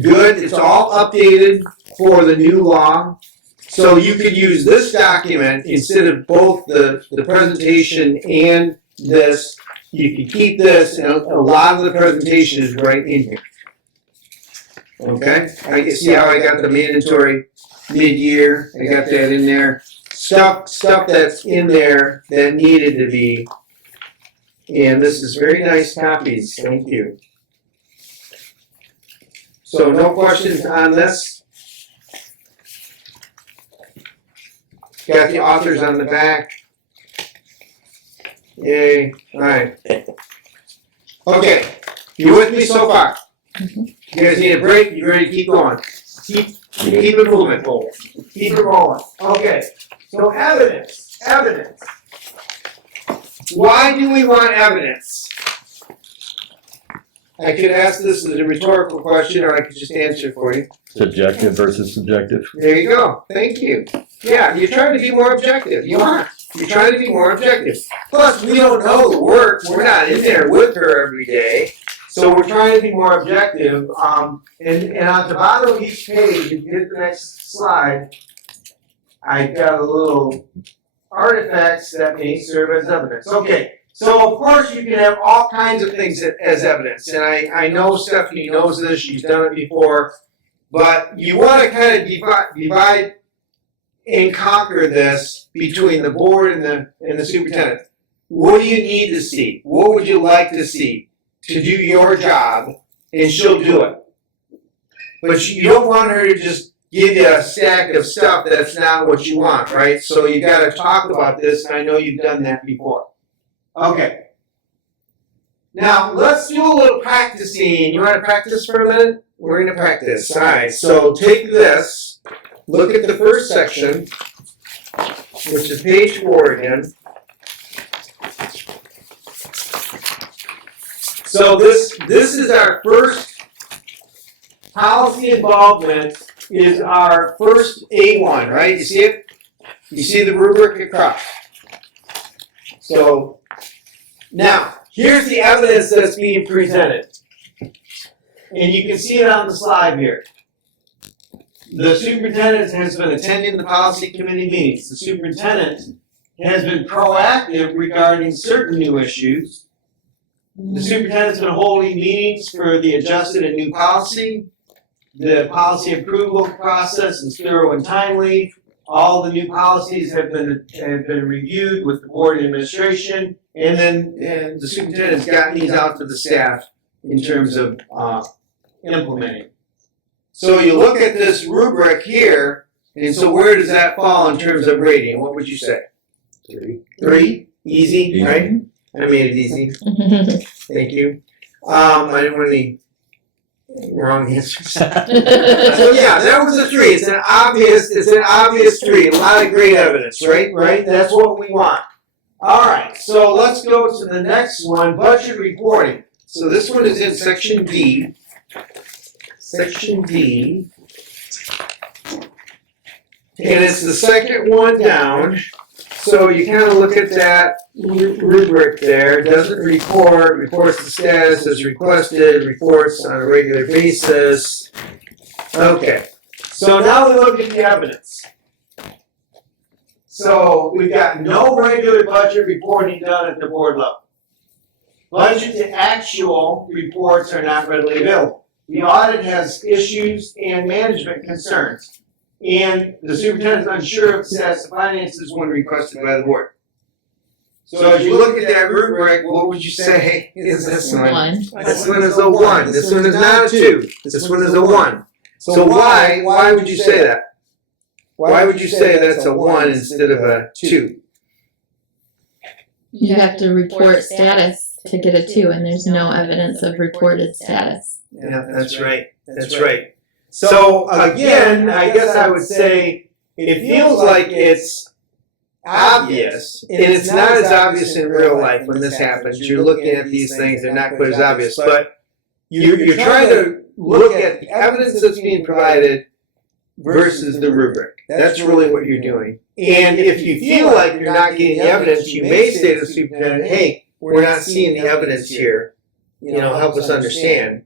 good. It's all updated for the new law. So you could use this document instead of both the presentation and this. You could keep this, and a lot of the presentation is right in here. Okay? I can see how I got the mandatory mid-year. I got that in there. Stuff that's in there that needed to be. And this is very nice copies. Thank you. So no questions on this? Got the authors on the back. Yay. All right. Okay. You with me so far? You guys need a break? You ready to keep going? Keep it moving. Keep it rolling. Okay. So evidence. Evidence. Why do we want evidence? I could ask this as a rhetorical question, or I could just answer it for you. Subjective versus subjective. There you go. Thank you. Yeah, you're trying to be more objective. You are. You're trying to be more objective. Plus, we don't know the work. We're not in there with her every day. So we're trying to be more objective. And on the bottom of each page, if you get the next slide, I got a little artifacts that may serve as evidence. Okay. So, of course, you can have all kinds of things as evidence. And I know Stephanie knows this. She's done it before. But you wanna kind of divide and conquer this between the board and the superintendent. What do you need to see? What would you like to see to do your job? And she'll do it. But you don't want her to just give you a stack of stuff that's not what you want, right? So you gotta talk about this, and I know you've done that before. Okay. Now, let's do a little practicing. You wanna practice for a minute? We're gonna practice. All right, so take this, look at the first section, which is page 4 again. So this is our first policy involvement, is our first A1, right? You see it? You see the rubric across. So now, here's the evidence that's being presented. And you can see it on the slide here. The superintendent has been attending the policy committee meetings. The superintendent has been proactive regarding certain new issues. The superintendent's been holding meetings for the adjusted and new policy. The policy approval process is thorough and timely. All the new policies have been reviewed with the board and administration, and then the superintendent's gotten these out to the staff in terms of implementing. So you look at this rubric here, and so where does that fall in terms of rating? What would you say? 3. 3? Easy, right? I made it easy. Thank you. I didn't want any wrong answers. So yeah, that was a 3. It's an obvious 3. A lot of great evidence, right? Right? That's what we want. All right, so let's go to the next one, budget reporting. So this one is in section D. Section D. And it's the second one down. So you kind of look at that rubric there. Doesn't report, reports the status as requested, reports on a regular basis. Okay, so now we look at the evidence. So we've got no regular budget reporting done at the board level. Budget to actual reports are not readily available. The audit has issues and management concerns. And the superintendent is unsure of the status of finances when requested by the board. So as you look at that rubric, what would you say is this one? This one is a 1. This one is not a 2. This one is a 1. So why would you say that? Why would you say that's a 1 instead of a 2? You have to report status to get a 2, and there's no evidence of reported status. Yeah, that's right. That's right. So again, I guess I would say it feels like it's obvious, and it's not as obvious in real life when this happens. You're looking at these things, they're not quite as obvious, but you're trying to look at the evidence that's being provided versus the rubric. That's really what you're doing. And if you feel like you're not getting the evidence, you may say to the superintendent, hey, we're not seeing the evidence here. You know, help us understand.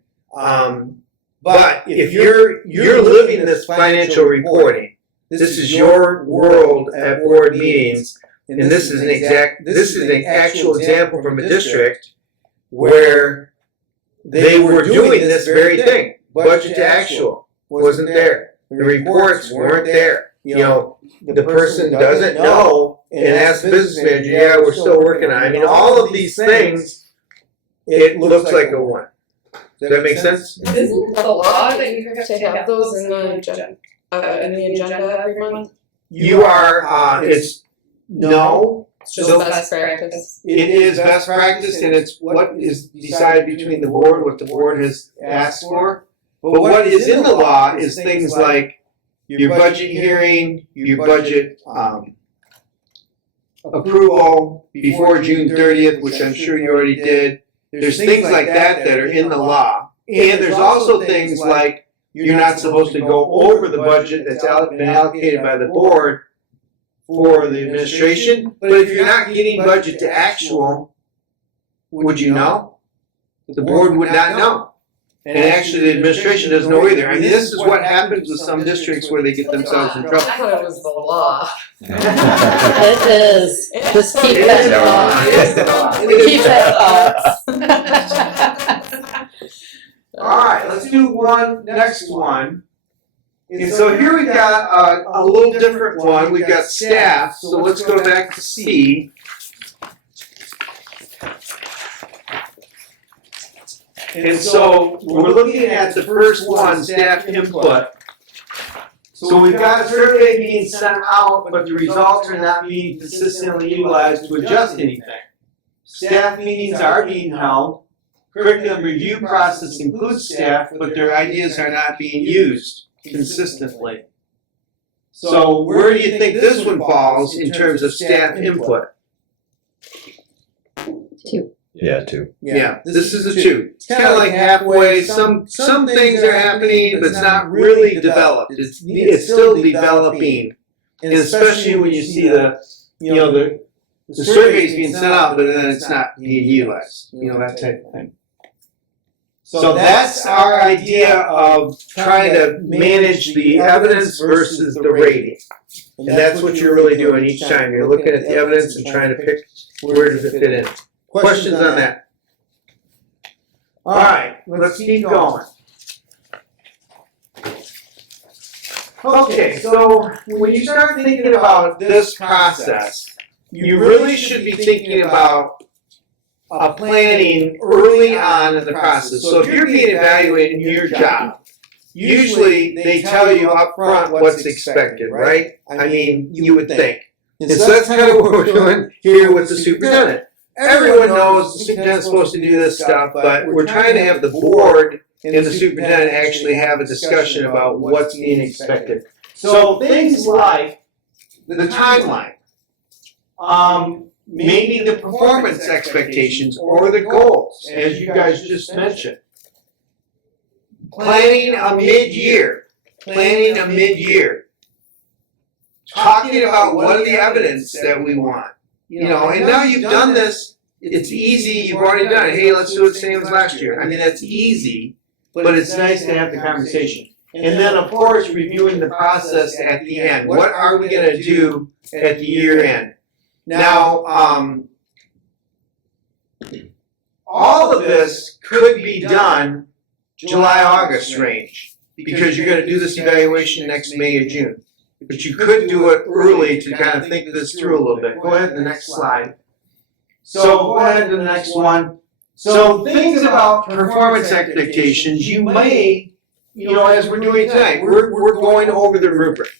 But if you're living this financial reporting, this is your world at board meetings, and this is an actual example from a district where they were doing this very thing. Budget to actual wasn't there. The reports weren't there. You know, the person doesn't know and asks the business manager, yeah, we're still working on it. I mean, all of these things, it looks like a 1. Does that make sense? Isn't the law that you have to have those in the agenda every month? You are, no. It's just best practice. It is best practice, and it's what is decided between the board, what the board has asked for. But what is in the law is things like your budget hearing, your budget approval before June 30th, which I'm sure you already did. There's things like that that are in the law. And there's also things like you're not supposed to go over the budget that's been allocated by the board for the administration. But if you're not getting budget to actual, would you know? The board would not know. And actually the administration doesn't know either. I mean, this is what happens with some districts where they get themselves in trouble. I thought it was the law. It is. Just keep It that is the law. thought. It is the law. Keep that thought. All right, let's do next one. And so here we got a little different one. We've got staff, so let's go back to C. And so we're looking at the first one, staff input. So we've got a survey being sent out, but the results are not being consistently utilized to adjust anything. Staff meetings are being held. Curriculum review process includes staff, but their ideas are not being used consistently. So where do you think this one falls in terms of staff input? Yeah, 2. Yeah, this is a 2. It's kind of like halfway. Some things are happening, but it's not really developed. It's still developing, and especially when you see the surveys being sent out, but then it's not being utilized. That type of thing. So that's our idea of trying to manage the evidence versus the rating. And that's what you're really doing each time. You're looking at the evidence and trying to pick where does it fit in. Questions on that? All right, let's keep going. Okay, so when you start thinking about this process, you really should be thinking about planning early on in the process. So if you're being evaluated in your job, usually they tell you up front what's expected, right? I mean, you would think. And so that's kind of what we're doing here with the superintendent. Everyone knows the superintendent's supposed to do this stuff, but we're trying to have the board and the superintendent actually have a discussion about what's being expected. So things like the timeline, maybe the performance expectations or the goals, as you guys just mentioned. Planning a mid-year. Talking about what are the evidence that we want. And now you've done this, it's easy, you've already done it. Hey, let's do it the same as last year. I mean, that's easy, but it's nice to have the conversation. And then, of course, reviewing the process at the end. What are we going to do at the year end? Now, all of this could be done July, August range, because you're going to do this evaluation next May or June. But you could do it early to kind of think this through a little bit. Go ahead to the next slide. So go ahead to the next one. So things about performance expectations, you may, as we're doing tonight, we're going over the rubric.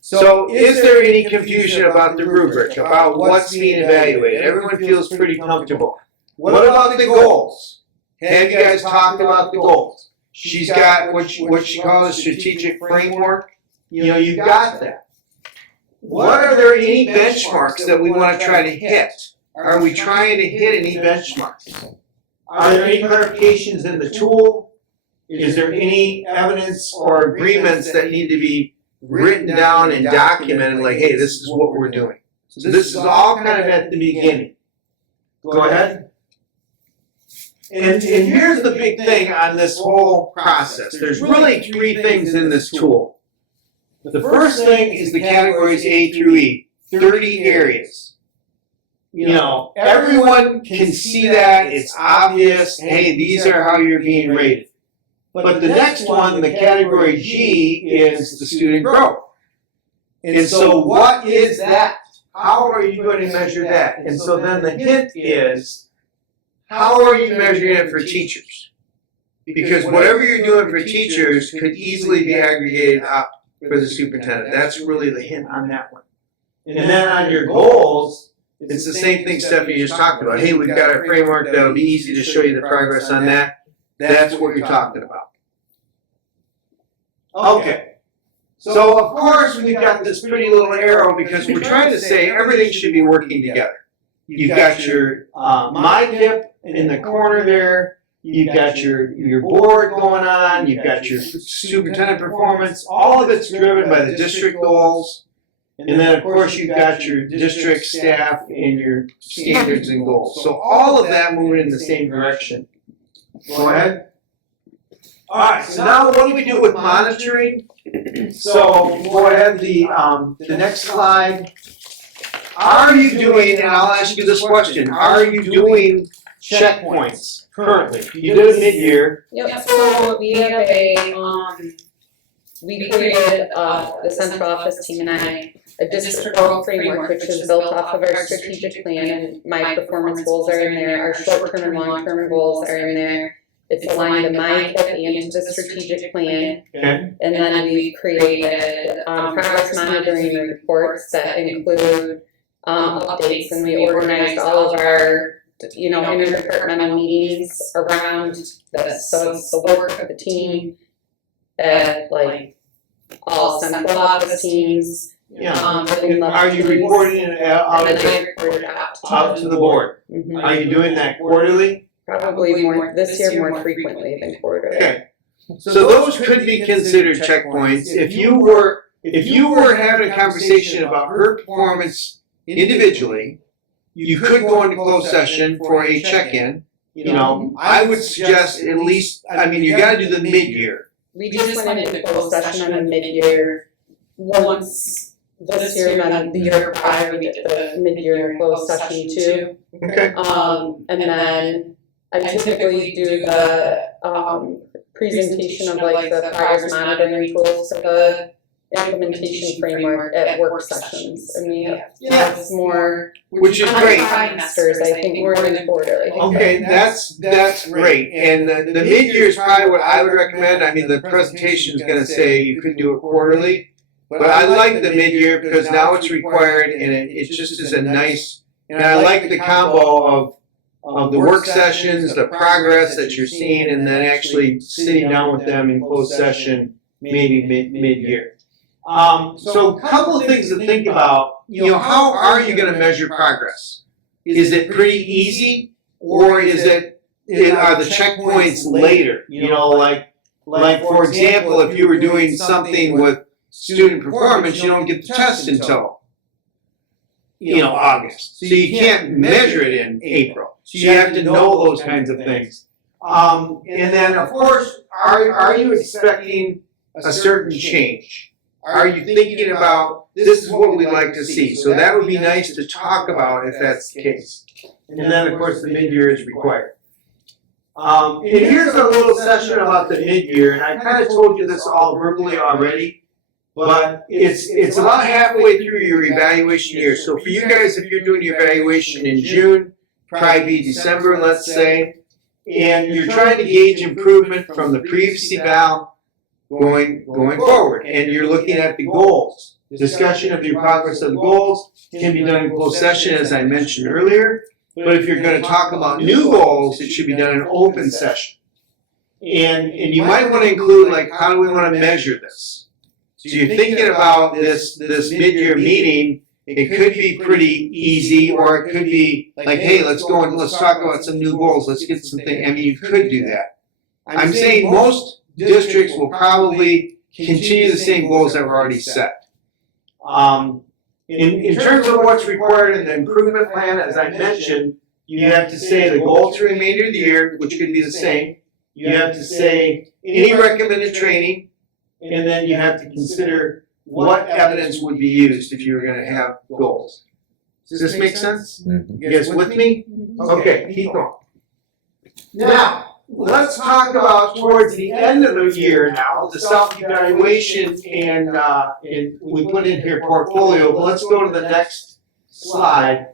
So is there any confusion about the rubric, about what's being evaluated? Everyone feels pretty comfortable. What about the goals? Have you guys talked about the goals? She's got what she calls a strategic framework. You've got that. What are there any benchmarks that we want to try to hit? Are we trying to hit any benchmarks? Are there any clarifications in the tool? Is there any evidence or agreements that need to be written down and documented, like, hey, this is what we're doing? So this is all kind of at the beginning. Go ahead. And here's the big thing on this whole process. There's really 3 things in this tool. The first thing is the categories A through E, 30 areas. Everyone can see that, it's obvious, hey, these are how you're being rated. But the next one, the category G, is the student growth. And so what is that? How are you going to measure that? And so then the hint is, how are you measuring it for teachers? Because whatever you're doing for teachers could easily be aggregated up for the superintendent. That's really the hint on that one. And then on your goals, it's the same thing Stephanie just talked about. Hey, we've got a framework that'll be easy to show you the progress on that. That's what you're talking about. Okay. So of course we've got this pretty little arrow because we're trying to say everything should be working together. You've got your MyTip in the corner there. You've got your board going on. You've got your superintendent performance. All of it's driven by the district goals. And then, of course, you've got your district staff and your standards and goals. So all of that moving in the same direction. Go ahead. All right, so now what do we do with monitoring? So go ahead, the next slide. Are you doing, and I'll ask you this question, are you doing checkpoints currently? You did it mid-year. Yep, so we have a we created, the central office team and I, a district growth framework, which is built off of our strategic plan, and my performance goals are in there, our short-term and long-term goals are in there. It's aligned to my KIP and to the strategic plan. Okay. And then we created, progress monitoring reports that include, updates, and we organized all of our, interdepartmental meetings around this. So it's the work of the team at like all central office teams. Yeah. Within the Are you teams. reporting it out And then I reported out to the board? Mhm. Are you doing that quarterly? Probably more, this year more frequently than quarterly. Okay. So those could be considered checkpoints. If you were having a conversation about her performance individually, you could go into closed session for a check-in. I would suggest at least, you gotta do the mid-year. We just went into closed session on the mid-year once this year, and then the year prior, we did the mid-year closed session too. Okay. And then I typically do the, presentation of like the progress monitoring tools for the implementation framework at work sessions. And we have lots more. Which is great. Trimesters, I think, more than quarterly. Okay, that's great. And the mid-year is probably what I would recommend. The presentation is gonna say you could do it quarterly. But I like the mid-year because now it's required and it just is a nice, and I like the combo of the work sessions, the progress that you're seeing, and then actually sitting down with them in closed session, maybe mid-year. So a couple of things to think about, how are you gonna measure progress? Is it pretty easy, or are the checkpoints later? Like for example, if you were doing something with student performance, you don't get the test until, August. So you can't measure it in April. So you have to know those kinds of things. And then of course, are you expecting a certain change? Are you thinking about, this is what we'd like to see? So that would be nice to talk about if that's the case. And then of course the mid-year is required. And here's a little session about the mid-year, and I kind of told you this all verbally already, but it's about halfway through your evaluation year. So for you guys, if you're doing your evaluation in June, probably be December, let's say, and you're trying to gauge improvement from the previous eval going forward, and you're looking at the goals. Discussion of your progress of the goals can be done in closed session, as I mentioned earlier. But if you're going to talk about new goals, it should be done in open session. And you might want to include, like, how do we want to measure this? So you're thinking about this mid-year meeting. It could be pretty easy, or it could be like, hey, let's go and let's talk about some new goals. Let's get something. You could do that. I'm saying most districts will probably continue the same goals that were already set. In terms of what's required in the improvement plan, as I mentioned, you have to say the goal to remainder of the year, which could be the same. You have to say any recommended training, and then you have to consider what evidence would be used if you were going to have goals. Does this make sense? You guys with me? Okay, keep going. Now, let's talk about towards the end of the year now, the self-evaluation, and we put in here portfolio, but let's go to the next slide.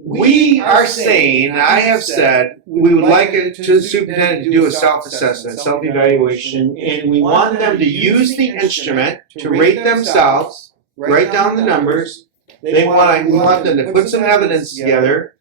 We are saying, I have said, we would like it to the superintendent to do a self-assessment, self-evaluation, and we want them to use the instrument to rate themselves, write down the numbers. We want them to put some evidence together,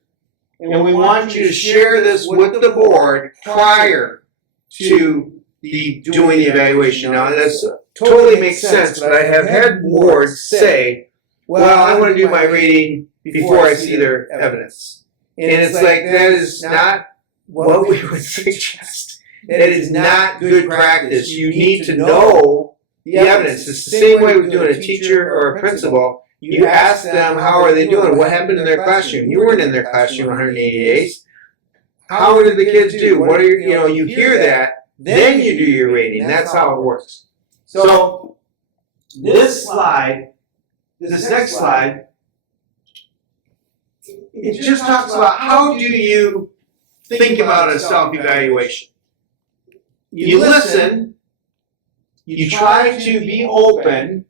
and we want you to share this with the board prior to doing the evaluation. Now, this totally makes sense, but I have had boards say, well, I want to do my rating before I see their evidence. And it's like, that is not what we would suggest. That is not good practice. You need to know the evidence. It's the same way with doing a teacher or a principal. You ask them, how are they doing? What happened in their classroom? You weren't in their classroom 180 days. How did the kids do? What are you hear that, then you do your rating. That's how it works. So this next slide, it just talks about how do you think about a self-evaluation. You listen, you try to be open,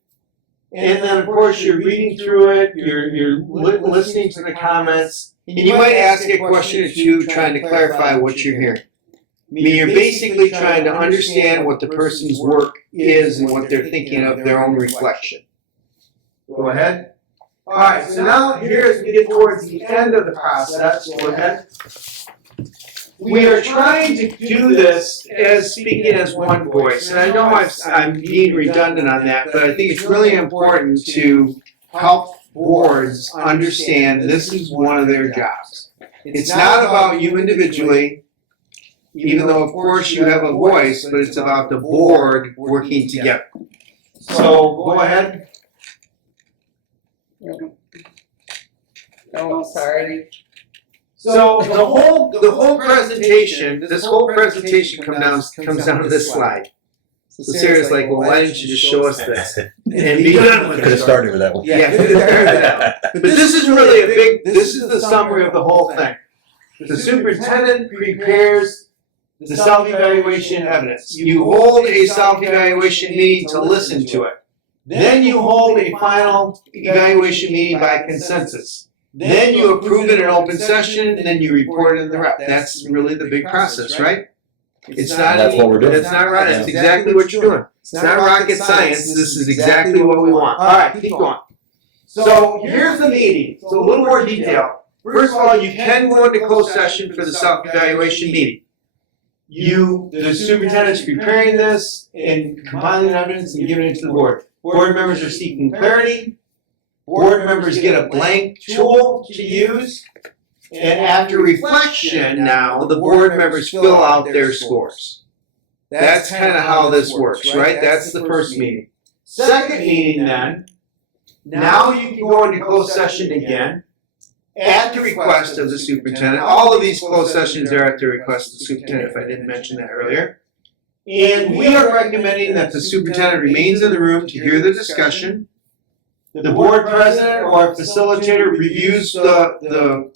and then of course you're reading through it, you're listening to the comments, and you might ask a question or two trying to clarify what you're hearing. I mean, you're basically trying to understand what the person's work is and what they're thinking of their own reflection. Go ahead. All right, so now here as we get towards the end of the process, go ahead. We are trying to do this as speaking as one voice, and I know I'm being redundant on that, but I think it's really important to help boards understand this is one of their jobs. It's not about you individually, even though of course you have a voice, but it's about the board working together. So go ahead. Oh, sorry. So the whole presentation, this whole presentation comes down to this slide. So Sarah's like, well, why didn't you just show us this and be done with Could have it? started with that one. Yeah, could have started with that one. But this is really this is the summary of the whole thing. The superintendent prepares the self-evaluation evidence. You hold a self-evaluation meeting to listen to it. Then you hold a final evaluation meeting by consensus. Then you approve it in open session, and then you report it in the rep. That's really the big process, right? It's not. That's what we're doing. It's not right. It's exactly what you're doing. It's not rocket science. This is exactly what we want. All right, keep going. So here's the meeting. So a little more detail. First of all, you can go into closed session for the self-evaluation meeting. The superintendent's preparing this and compiling evidence and giving it to the board. Board members are seeking clarity. Board members get a blank tool to use. And after reflection now, the board members fill out their scores. That's kind of how this works, right? That's the first meeting. Second meeting then, now you can go into closed session again at the request of the superintendent. All of these closed sessions are at the request of the superintendent, if I didn't mention that earlier. And we are recommending that the superintendent remains in the room to hear the discussion. The board president or facilitator reviews the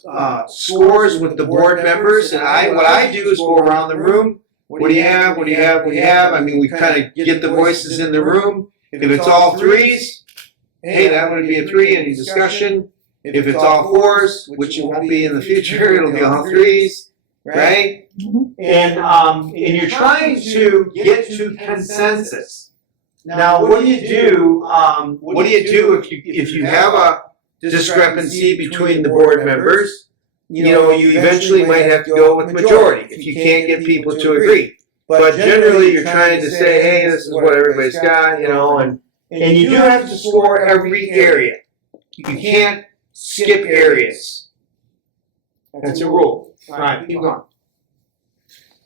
scores with the board members, and what I do is go around the room. What do you have? What do you have? What do you have? I mean, we kind of get the voices in the room. If it's all threes, hey, that would be a 3, any discussion. If it's all 4s, which it won't be in the future, it'll be all 3s, right? And you're trying to get to consensus. Now, what do you do? If you have a discrepancy between the board members? You eventually might have to go with majority if you can't get people to agree. But generally, you're trying to say, hey, this is what everybody's got, and you do have to score every area. You can't skip areas. That's a rule. All right, keep going.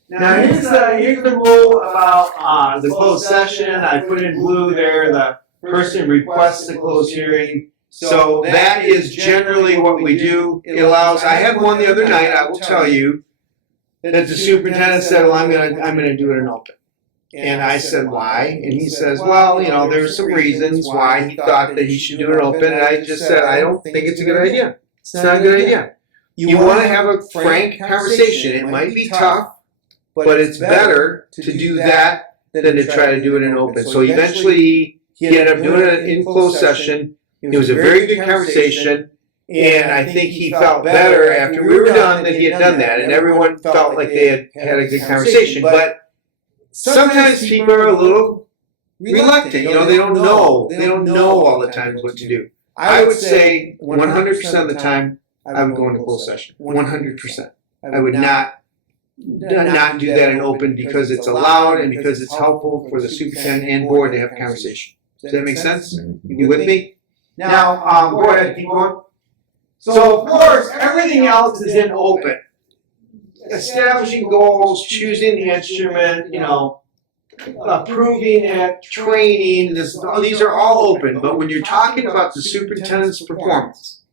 Now here's the rule about the closed session. I put in blue there, the person requests a closed hearing. So that is generally what we do. It allows, I had one the other night, I will tell you, that the superintendent said, well, I'm gonna do it in open. And I said, why? And he says, well, there's some reasons why he thought that he should do it open. And I just said, I don't think it's a good idea. It's not a good idea. You want to have a frank conversation. It might be tough, but it's better to do that than to try to do it in open. So eventually, he ended up doing it in closed session. It was a very good conversation, and I think he felt better after we were done that he had done that, and everyone felt like they had a good conversation. But sometimes people are a little reluctant. They don't know all the time what to do. I would say 100% of the time, I would go into closed session. 100%. I would not do that in open because it's allowed and because it's helpful for the superintendent and board to have a conversation. Does that make sense? You with me? Now, go ahead, keep going. So, of course, everything else is in open. Establishing goals, choosing the instrument, approving it, training, these are all open. But when you're talking about the superintendent's performance,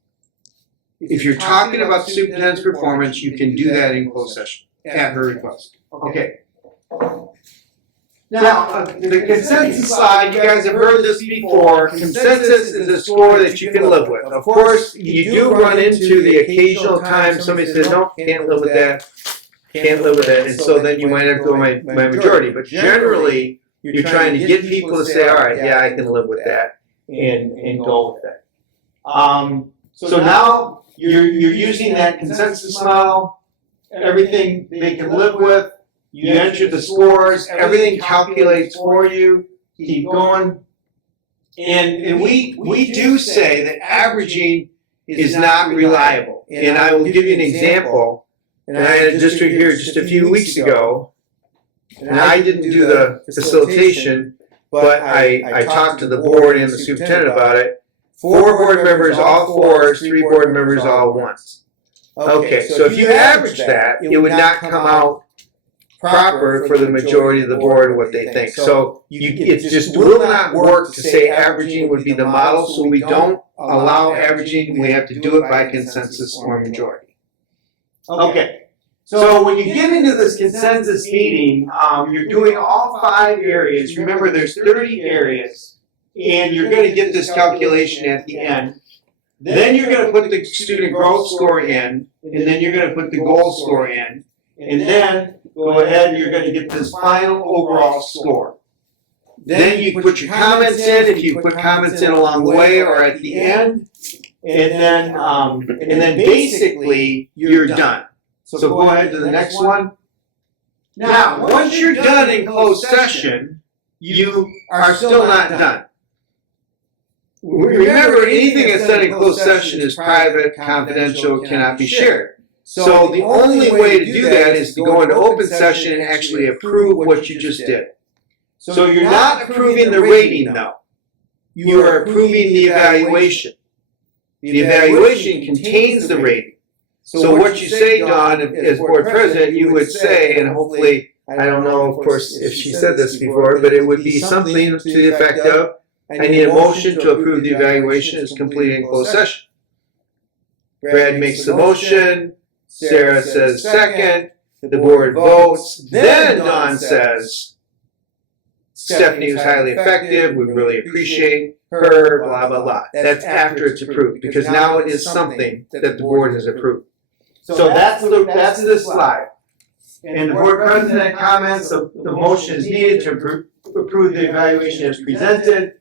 if you're talking about the superintendent's performance, you can do that in closed session at her request. Okay. Now, the consensus slide, you guys have heard this before. Consensus is a score that you can live with. Of course, you do run into the occasional time somebody says, no, can't live with that, can't live with that, and so then you might have to go my majority. But generally, You're trying to get people to say, all right, yeah, I can live with that, and go with it. So now you're using that consensus model, everything they can live with, you enter the scores, everything calculates for you, keep going. And we do say that averaging is not reliable. And I will give you an example. And I had a district here just a few weeks ago, and I didn't do the facilitation, but I talked to the board and the superintendent about it. 4 board members, all 4s, 3 board members, all 1s. Okay, so if you average that, it would not come out proper for the majority of the board what they think. So it just will not work to say averaging would be the model, so we don't allow averaging. We have to do it by consensus or majority. Okay, so when you get into this consensus meeting, you're doing all 5 areas. Remember, there's 30 areas, and you're going to get this calculation at the end. Then you're going to put the student growth score in, and then you're going to put the goal score in, and then go ahead and you're going to get this final overall score. Then you put your comments in, if you put comments in along the way or at the end, and then basically you're done. So go ahead to the next one. Now, once you're done in closed session, you are still not done. Remember, anything that's done in closed session is private, confidential, cannot be shared. So the only way to do that is to go into open session and actually approve what you just did. So you're not approving the rating, though. You are approving the evaluation. The evaluation contains the rating. So what you say, Dawn, as board president, you would say, and hopefully, I don't know, of course, if she said this before, but it would be something to the effect of, I need a motion to approve the evaluation as completed in closed session. Brad makes the motion, Sarah says second, the board votes, then Dawn says, Stephanie was highly effective, we really appreciate her, blah, blah, blah. That's after it's approved, because now it is something that the board has approved. So that's this slide. And the board president comments, the motion is needed to approve the evaluation as presented.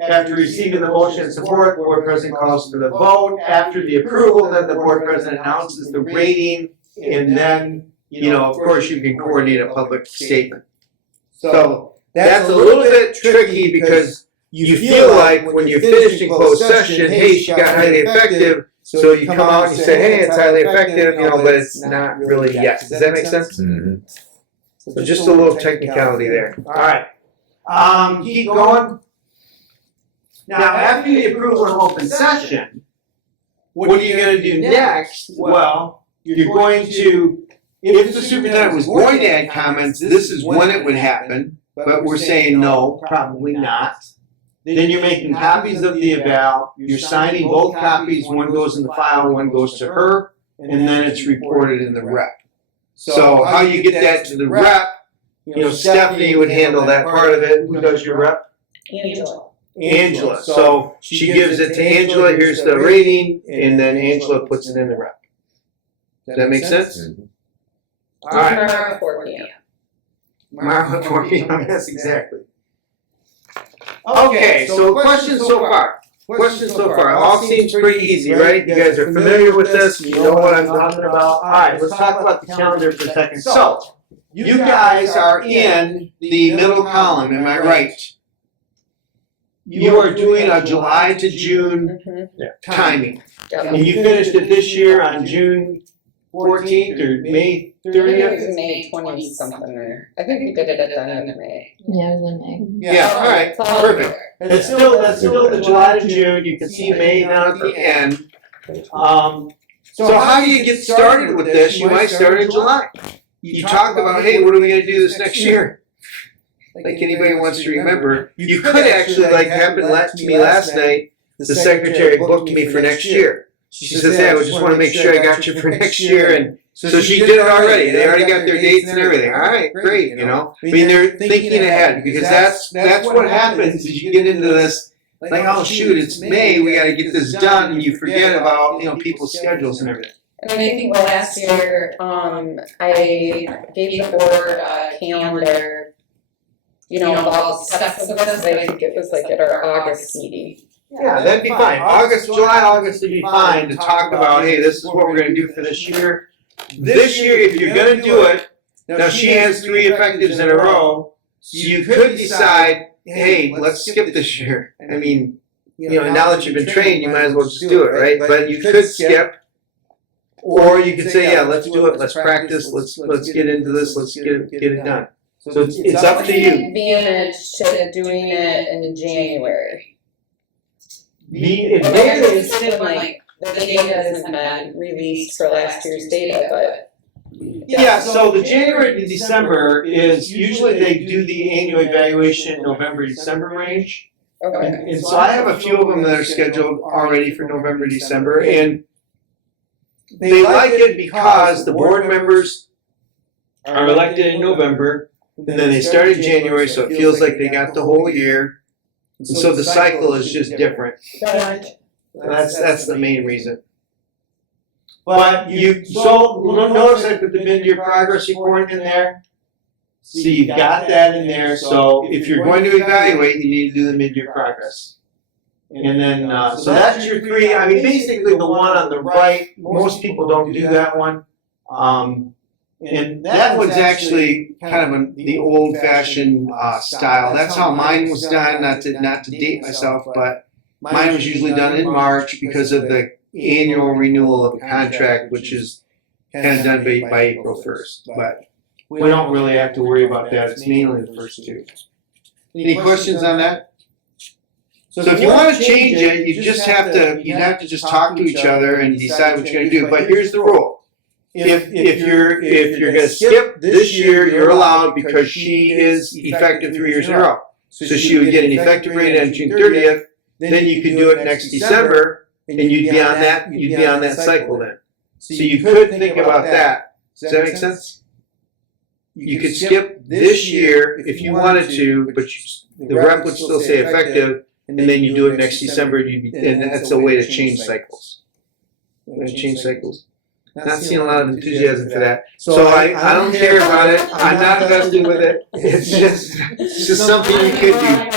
After receiving the motion and support, the board president calls for the vote. After the approval, then the board president announces the rating, and then, of course, you can coordinate a public statement. So that's a little bit tricky because you feel like when you're finished in closed session, hey, she got highly effective, so you come out and you say, hey, it's highly effective, but it's not really yet. Does that make sense? Mm-hmm. So just a little technicality there. All right. Keep going. Now, after the approval of open session, what are you going to do next? Well, you're going to, if the superintendent was going to add comments, this is when it would happen, but we're saying no, probably not. Then you're making copies of the eval, you're signing both copies, one goes in the file, one goes to her, and then it's reported in the rep. So how you get that to the rep, Stephanie would handle that part of it. Who does your rep? Angela. So she gives it to Angela, here's the rating, and then Angela puts it in the rep. Does that make sense? Mm-hmm. All right. Tomorrow at 4 p.m. Tomorrow at 4 p.m. Yes, exactly. Okay, so questions so far. Questions so far. It all seems pretty easy, right? You guys are familiar with this. You know what I'm talking about. All right, let's talk about the calendar for a second. So, you guys are in the middle column, am I right? You are doing a July to June timing. And you finished it this year on June 14th or May 30th? May 20 something, or I think we did it at the end of May. Yeah, it was in May. Yeah, all right, perfect. That's still the July to June. You can see May down at the end. So how do you get started with this? You might start in July. You talk about, hey, what are we going to do this next year? Like anybody wants to remember, you could actually, like happened to me last night, the secretary booked me for next year. She says, hey, I just want to make sure I got you for next year. And so she did it already. They already got their dates and everything. All right, great, I mean, they're thinking ahead because that's what happens as you get into this, like, oh, shoot, it's May, we got to get this done, and you forget about, people's schedules and everything. And I think last year, I gave the board a calendar about steps of this, I think it was like at our August meeting. Yeah, that'd be fine. July, August would be fine to talk about, hey, this is what we're gonna do for this year. This year, if you're gonna do it, now she has 3 effectives in a row, so you could decide, hey, let's skip this year. I mean, now that you've been trained, you might as well just do it, right? But you could skip, or you could say, yeah, let's do it, let's practice, let's get into this, let's get it done. So it's up to you. Advantage to doing it in January. The Maybe advantage, it's been like, the data hasn't been released for last year's data, but. yeah, so the January to December is, usually they do the annual evaluation in November, December range. Okay. And so I have a few of them that are scheduled already for November, December, and they like it because the board members are elected in November, and then they start in January, so it feels like they got the whole year. And so the cycle is just different. That's the main reason. But notice I put the mid-year progress report in there. So you've got that in there, so if you're going to evaluate, you need to do the mid-year progress. And then, so that's your 3, I mean, basically the one on the right, most people don't do that one. And that one's actually kind of the old-fashioned style. That's how mine was done, not to date myself, but mine was usually done in March because of the annual renewal of a contract, which is kind of done by April 1st. But we don't really have to worry about that. It's mainly the first 2. Any questions on that? So if you want to change it, you'd have to just talk to each other and decide what you're going to do. But here's the rule. If you're going to skip this year, you're allowed because she is effective 3 years in a row. So she would get an effective rate on June 30th. Then you could do it next December, and you'd be on that cycle then. So you could think about that. Does that make sense? You could skip this year if you wanted to, but the rep would still say effective, and then you do it next December, and that's a way to change cycles. Change cycles. Not seeing a lot of enthusiasm for that. So I don't care about it. I'm not invested with it. It's just something you could do.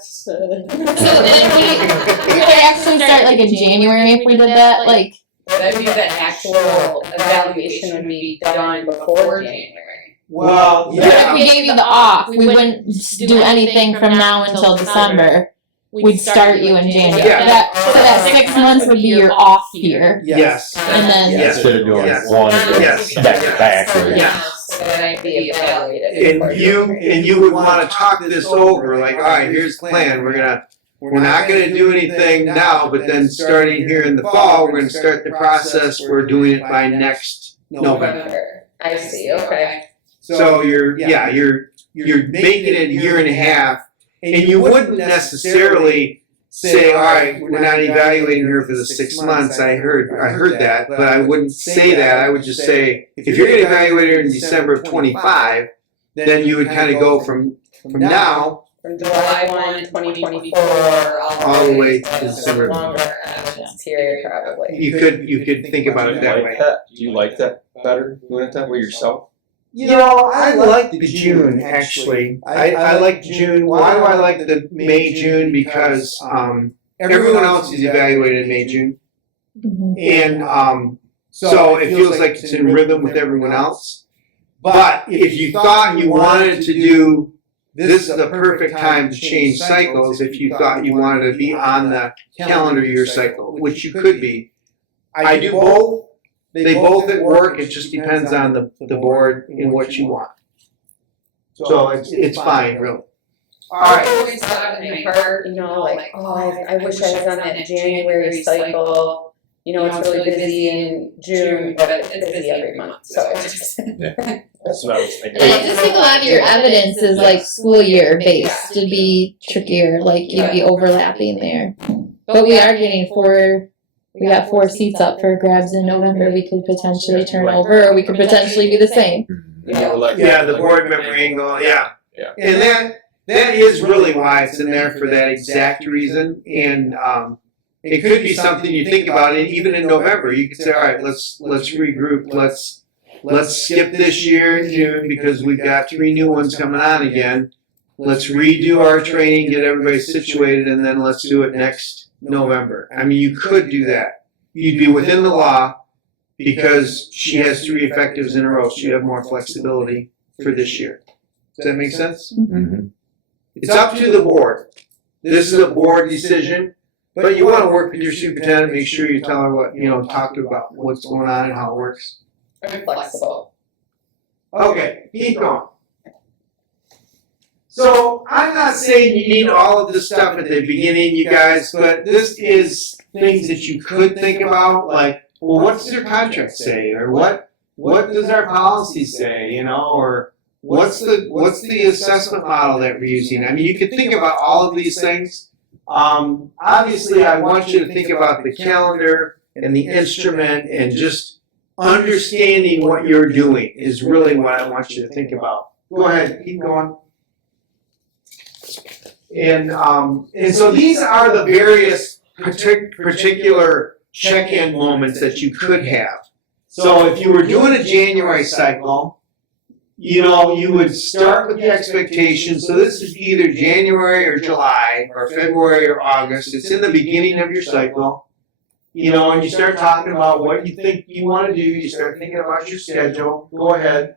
So then we would actually start like in January if we did that, like. That'd be the actual evaluation would be done before January. Well, But if we gave you the off, we wouldn't do anything from now until December. We'd start you in January. Yeah. So that 6 months would be your off year. Yes. And then. Yes. Instead of doing Yes. one Yes. back to back. Yeah. So then I'd be evaluated. And you would want to talk this over, like, all right, here's the plan. We're not gonna do anything now, but then starting here in the fall, we're gonna start the process. We're doing it by next November. I see, okay. So you're making it a year and a half, and you wouldn't necessarily say, all right, we're not evaluating her for the 6 months. I heard that, but I wouldn't say that. I would just say, if you're gonna evaluate her in December of 25, then you would kind of go from now From July 1, 2024, all the way to December. Longer period, probably. You could think about it that way. Do you like that better, doing it that way yourself? I like the June, actually. I like June. Why do I like the May, June? Because everyone else is evaluated in May, June. And so it feels like it's in rhythm with everyone else. But if you thought you wanted to do, this is the perfect time to change cycles if you thought you wanted to be on the calendar year cycle, which you could be. I do both. They both at work, it just depends on the board and what you want. So it's fine, really. I always thought in my heart, like, I wish I was on that January cycle. It's really busy in June, but it's busy every month, so it's just. That's what I was thinking. And I just think a lot of your evidence is like school year based to be trickier, like you'd be overlapping there. But we are getting we got 4 seats up for grabs in November we could potentially turn over, or we could potentially be the same. Yeah, the board member angle, yeah. And that is really why it's in there, for that exact reason. And it could be something you think about, and even in November, you could say, all right, let's regroup, let's skip this year in June because we've got 3 new ones coming on again. let's redo our training, get everybody situated, and then let's do it next November. I mean, you could do that. You'd be within the law because she has 3 effectives in a row, so you have more flexibility for this year. Does that make sense? Mhm. It's up to the board. This is a board decision, but you want to work with your superintendent, make sure you tell her what, talk to her about what's going on and how it works. Very flexible. Okay, keep going. So I'm not saying you need all of this stuff at the beginning, you guys, but this is things that you could think about, like, well, what's their contract say, or what does our policy say, or what's the assessment model that we're using? I mean, you could think about all of these things. Obviously, I want you to think about the calendar and the instrument and just understanding what you're doing is really what I want you to think about. Go ahead, keep going. And so these are the various particular check-in moments that you could have. So if you were doing a January cycle, you would start with the expectation. So this is either January or July or February or August. It's in the beginning of your cycle. And you start talking about what you think you want to do. You start thinking about your schedule. Go ahead.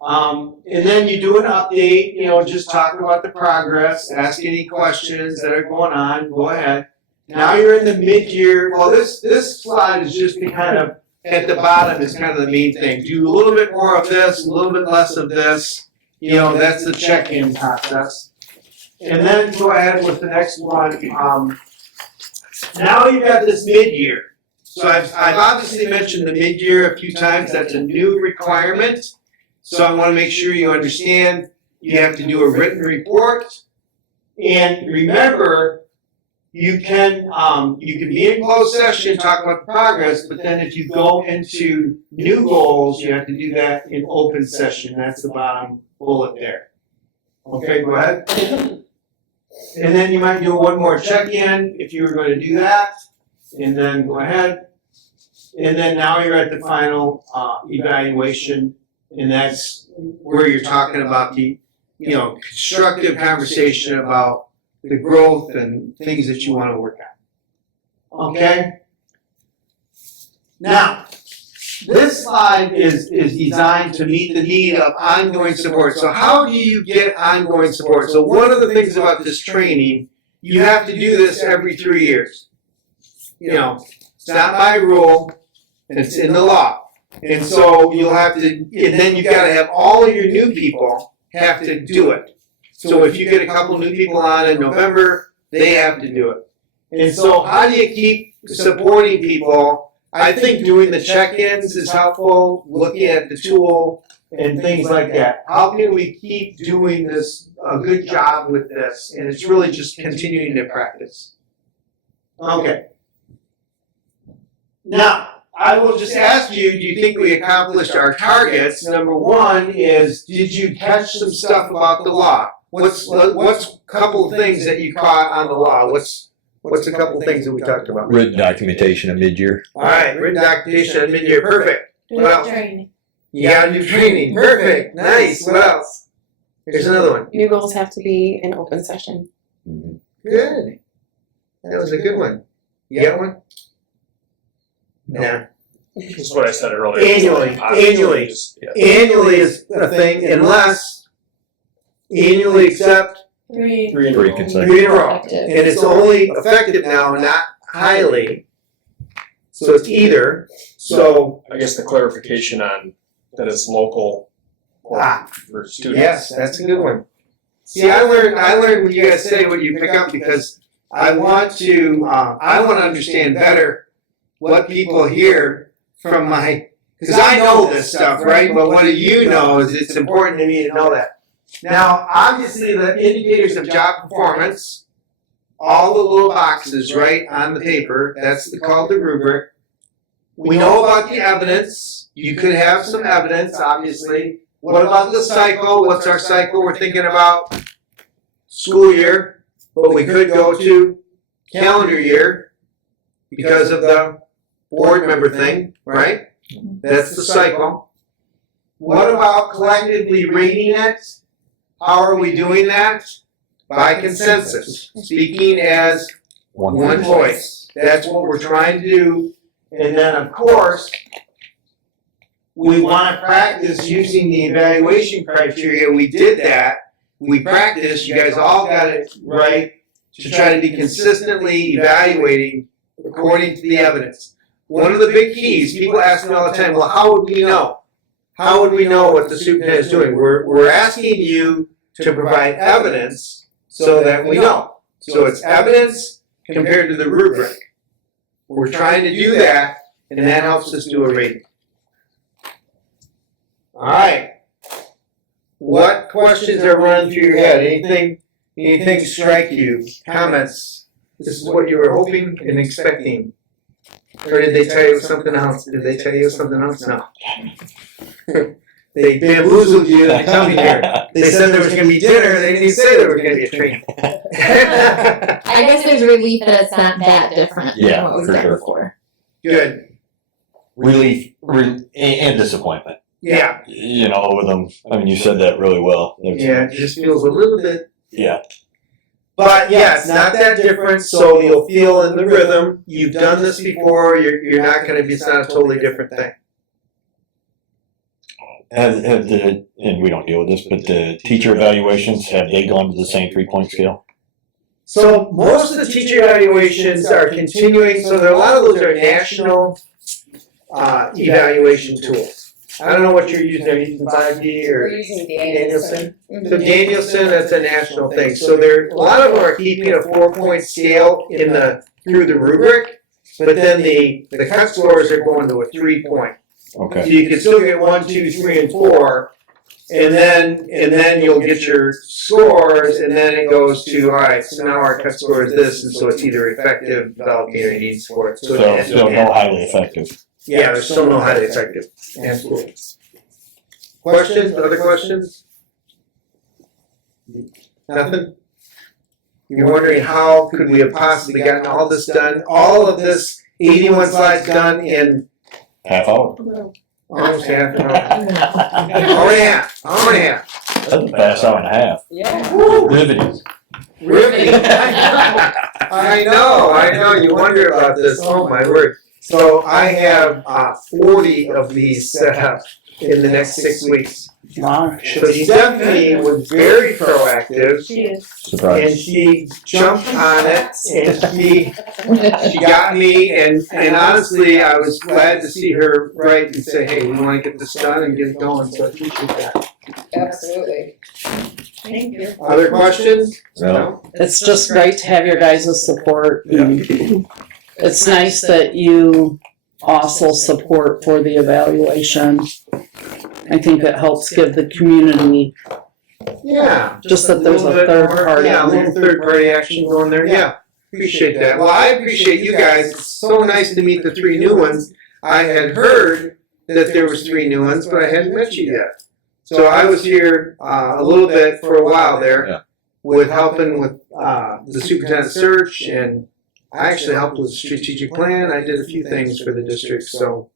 And then you do an update, just talking about the progress, ask any questions that are going on. Go ahead. Now you're in the mid-year. Well, this slide is just to kind of, at the bottom is kind of the main thing. Do a little bit more of this, a little bit less of this. That's the check-in process. And then go ahead with the next one. Now you've got this mid-year. So I've obviously mentioned the mid-year a few times. That's a new requirement. So I want to make sure you understand you have to do a written report. And remember, you can be in closed session, talk about the progress, but then if you go into new goals, you have to do that in open session. That's the bottom bullet there. Okay, go ahead. And then you might do one more check-in if you were going to do that. And then go ahead. And then now you're at the final evaluation. And that's where you're talking about the, constructive conversation about the growth and things that you want to work on. Okay? Now, this slide is designed to meet the need of ongoing support. So how do you get ongoing support? So one of the things about this training, you have to do this every 3 years. It's not by rule, it's in the law. And so you'll have to, and then you've got to have all of your new people have to do it. So if you get a couple new people on in November, they have to do it. And so how do you keep supporting people? I think doing the check-ins is helpful, looking at the tool and things like that. How can we keep doing this, a good job with this? And it's really just continuing to practice. Okay. Now, I will just ask you, do you think we accomplished our targets? Number one is, did you catch some stuff about the law? What's a couple of things that you caught on the law? What's a couple of things that we talked about? Written documentation at mid-year. All right, written documentation at mid-year, perfect. Well, Training. you got new training, perfect, nice. What else? Here's another one. New goals have to be in open session. Mhm. Good. That was a good one. You got one? Yeah. That's what I said earlier. Annually. Yeah. Annually is a thing unless annually except 3. Three consecutive. 3 in a row. Effective. And it's only effective now, not highly. So it's either. So, I guess the clarification on that it's local or for students. yes, that's a good one. See, I learned what you guys say, what you pick up, because I want to understand better what people hear from because I know this stuff, right? But what you know is it's important to me to know that. Now, obviously, the indicators of job performance, all the little boxes, right, on the paper, that's called the rubric. We know about the evidence. You could have some evidence, obviously. What about the cycle? What's our cycle? We're thinking about school year, but we could go to calendar year because of the board member thing, right? That's the cycle. What about collectively rating it? How are we doing that? By consensus, speaking as one voice. That's what we're trying to do. And then, of course, we want to practice using the evaluation criteria. We did that. We practiced. You guys all got it right to try to be consistently evaluating according to the evidence. One of the big keys, people ask me all the time, well, how would we know? How would we know what the superintendent is doing? We're asking you to provide evidence so that we know. So it's evidence compared to the rubric. We're trying to do that, and that helps us do a rating. All right. What questions are running through your head? Anything strike you? Comments? This is what you were hoping and expecting. Or did they tell you something else? Did they tell you something else? No. They bamboozled you into coming here. They said there was going to be dinner. They didn't say there was going to be a training. I guess there's relief that it's not that different Yeah, than what we've for done sure. before. Good. Relief, and disappointment. Yeah. You know, with them. I mean, you said that really well. Yeah, it just feels a little bit. Yeah. But yeah, it's not that different, so you'll feel in the rhythm. You've done this before, you're not going to be, it's not a totally different thing. And we don't deal with this, but the teacher evaluations, have they gone to the same 3-point scale? So most of the teacher evaluations are continuing, so there are a lot of those are national evaluation tools. I don't know what you're using, are you using 5D or We're using Danielson? Danielson. So Danielson, that's a national thing. So there, a lot of them are keeping a 4-point scale in through the rubric, but then the cut scores are going to a 3-point. So Okay. you can still get 1, 2, 3, and 4, and then you'll get your scores, and then it goes to, all right, so now our cut score is this, and so it's either effective, developing, or needs for it. So still no highly effective. Yeah, there's still no highly effective. Absolutely. Questions? Other questions? Nothing? You're wondering how could we have possibly gotten all this done, all of this 81 slides done in Half hour. almost half an hour? Hour and a half. Hour and a half. That's a fast hour and a half. Yeah. Riveting. Riveting. I know. You wonder about this. Oh my word. So I have 40 of these set up in the next 6 weeks. Wow. So Stephanie was very proactive, She is. Surprise. and she jumped on it, and she got me, and honestly, I was glad to see her write and say, hey, we want to get this done and get it going, so I appreciate that. Absolutely. Thank you. Other questions? No. It's just great to have your guys' support. And it's nice that you also support for the evaluation. I think it helps give the community, Yeah. just that there's a third party. Yeah, a little third party action going there, yeah. Appreciate that. Well, I appreciate you guys. It's so nice to meet the 3 new ones. I had heard that there was 3 new ones, but I hadn't met you yet. So I was here a little bit for a while there with helping with the superintendent search, and I actually helped with the strategic plan. I did a few things for the district, so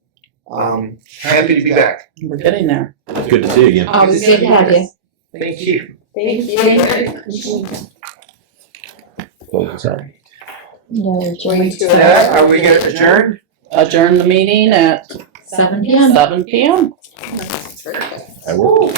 happy to be back. We're getting there. Good to see you again. Always good to have you. Thank you. Thank you. Sorry. No, Going to Are we going to adjourn? Adjourn the meeting at 7 p.m. 7 p.m. I will.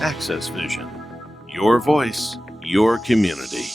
Access Vision. Your voice, your community.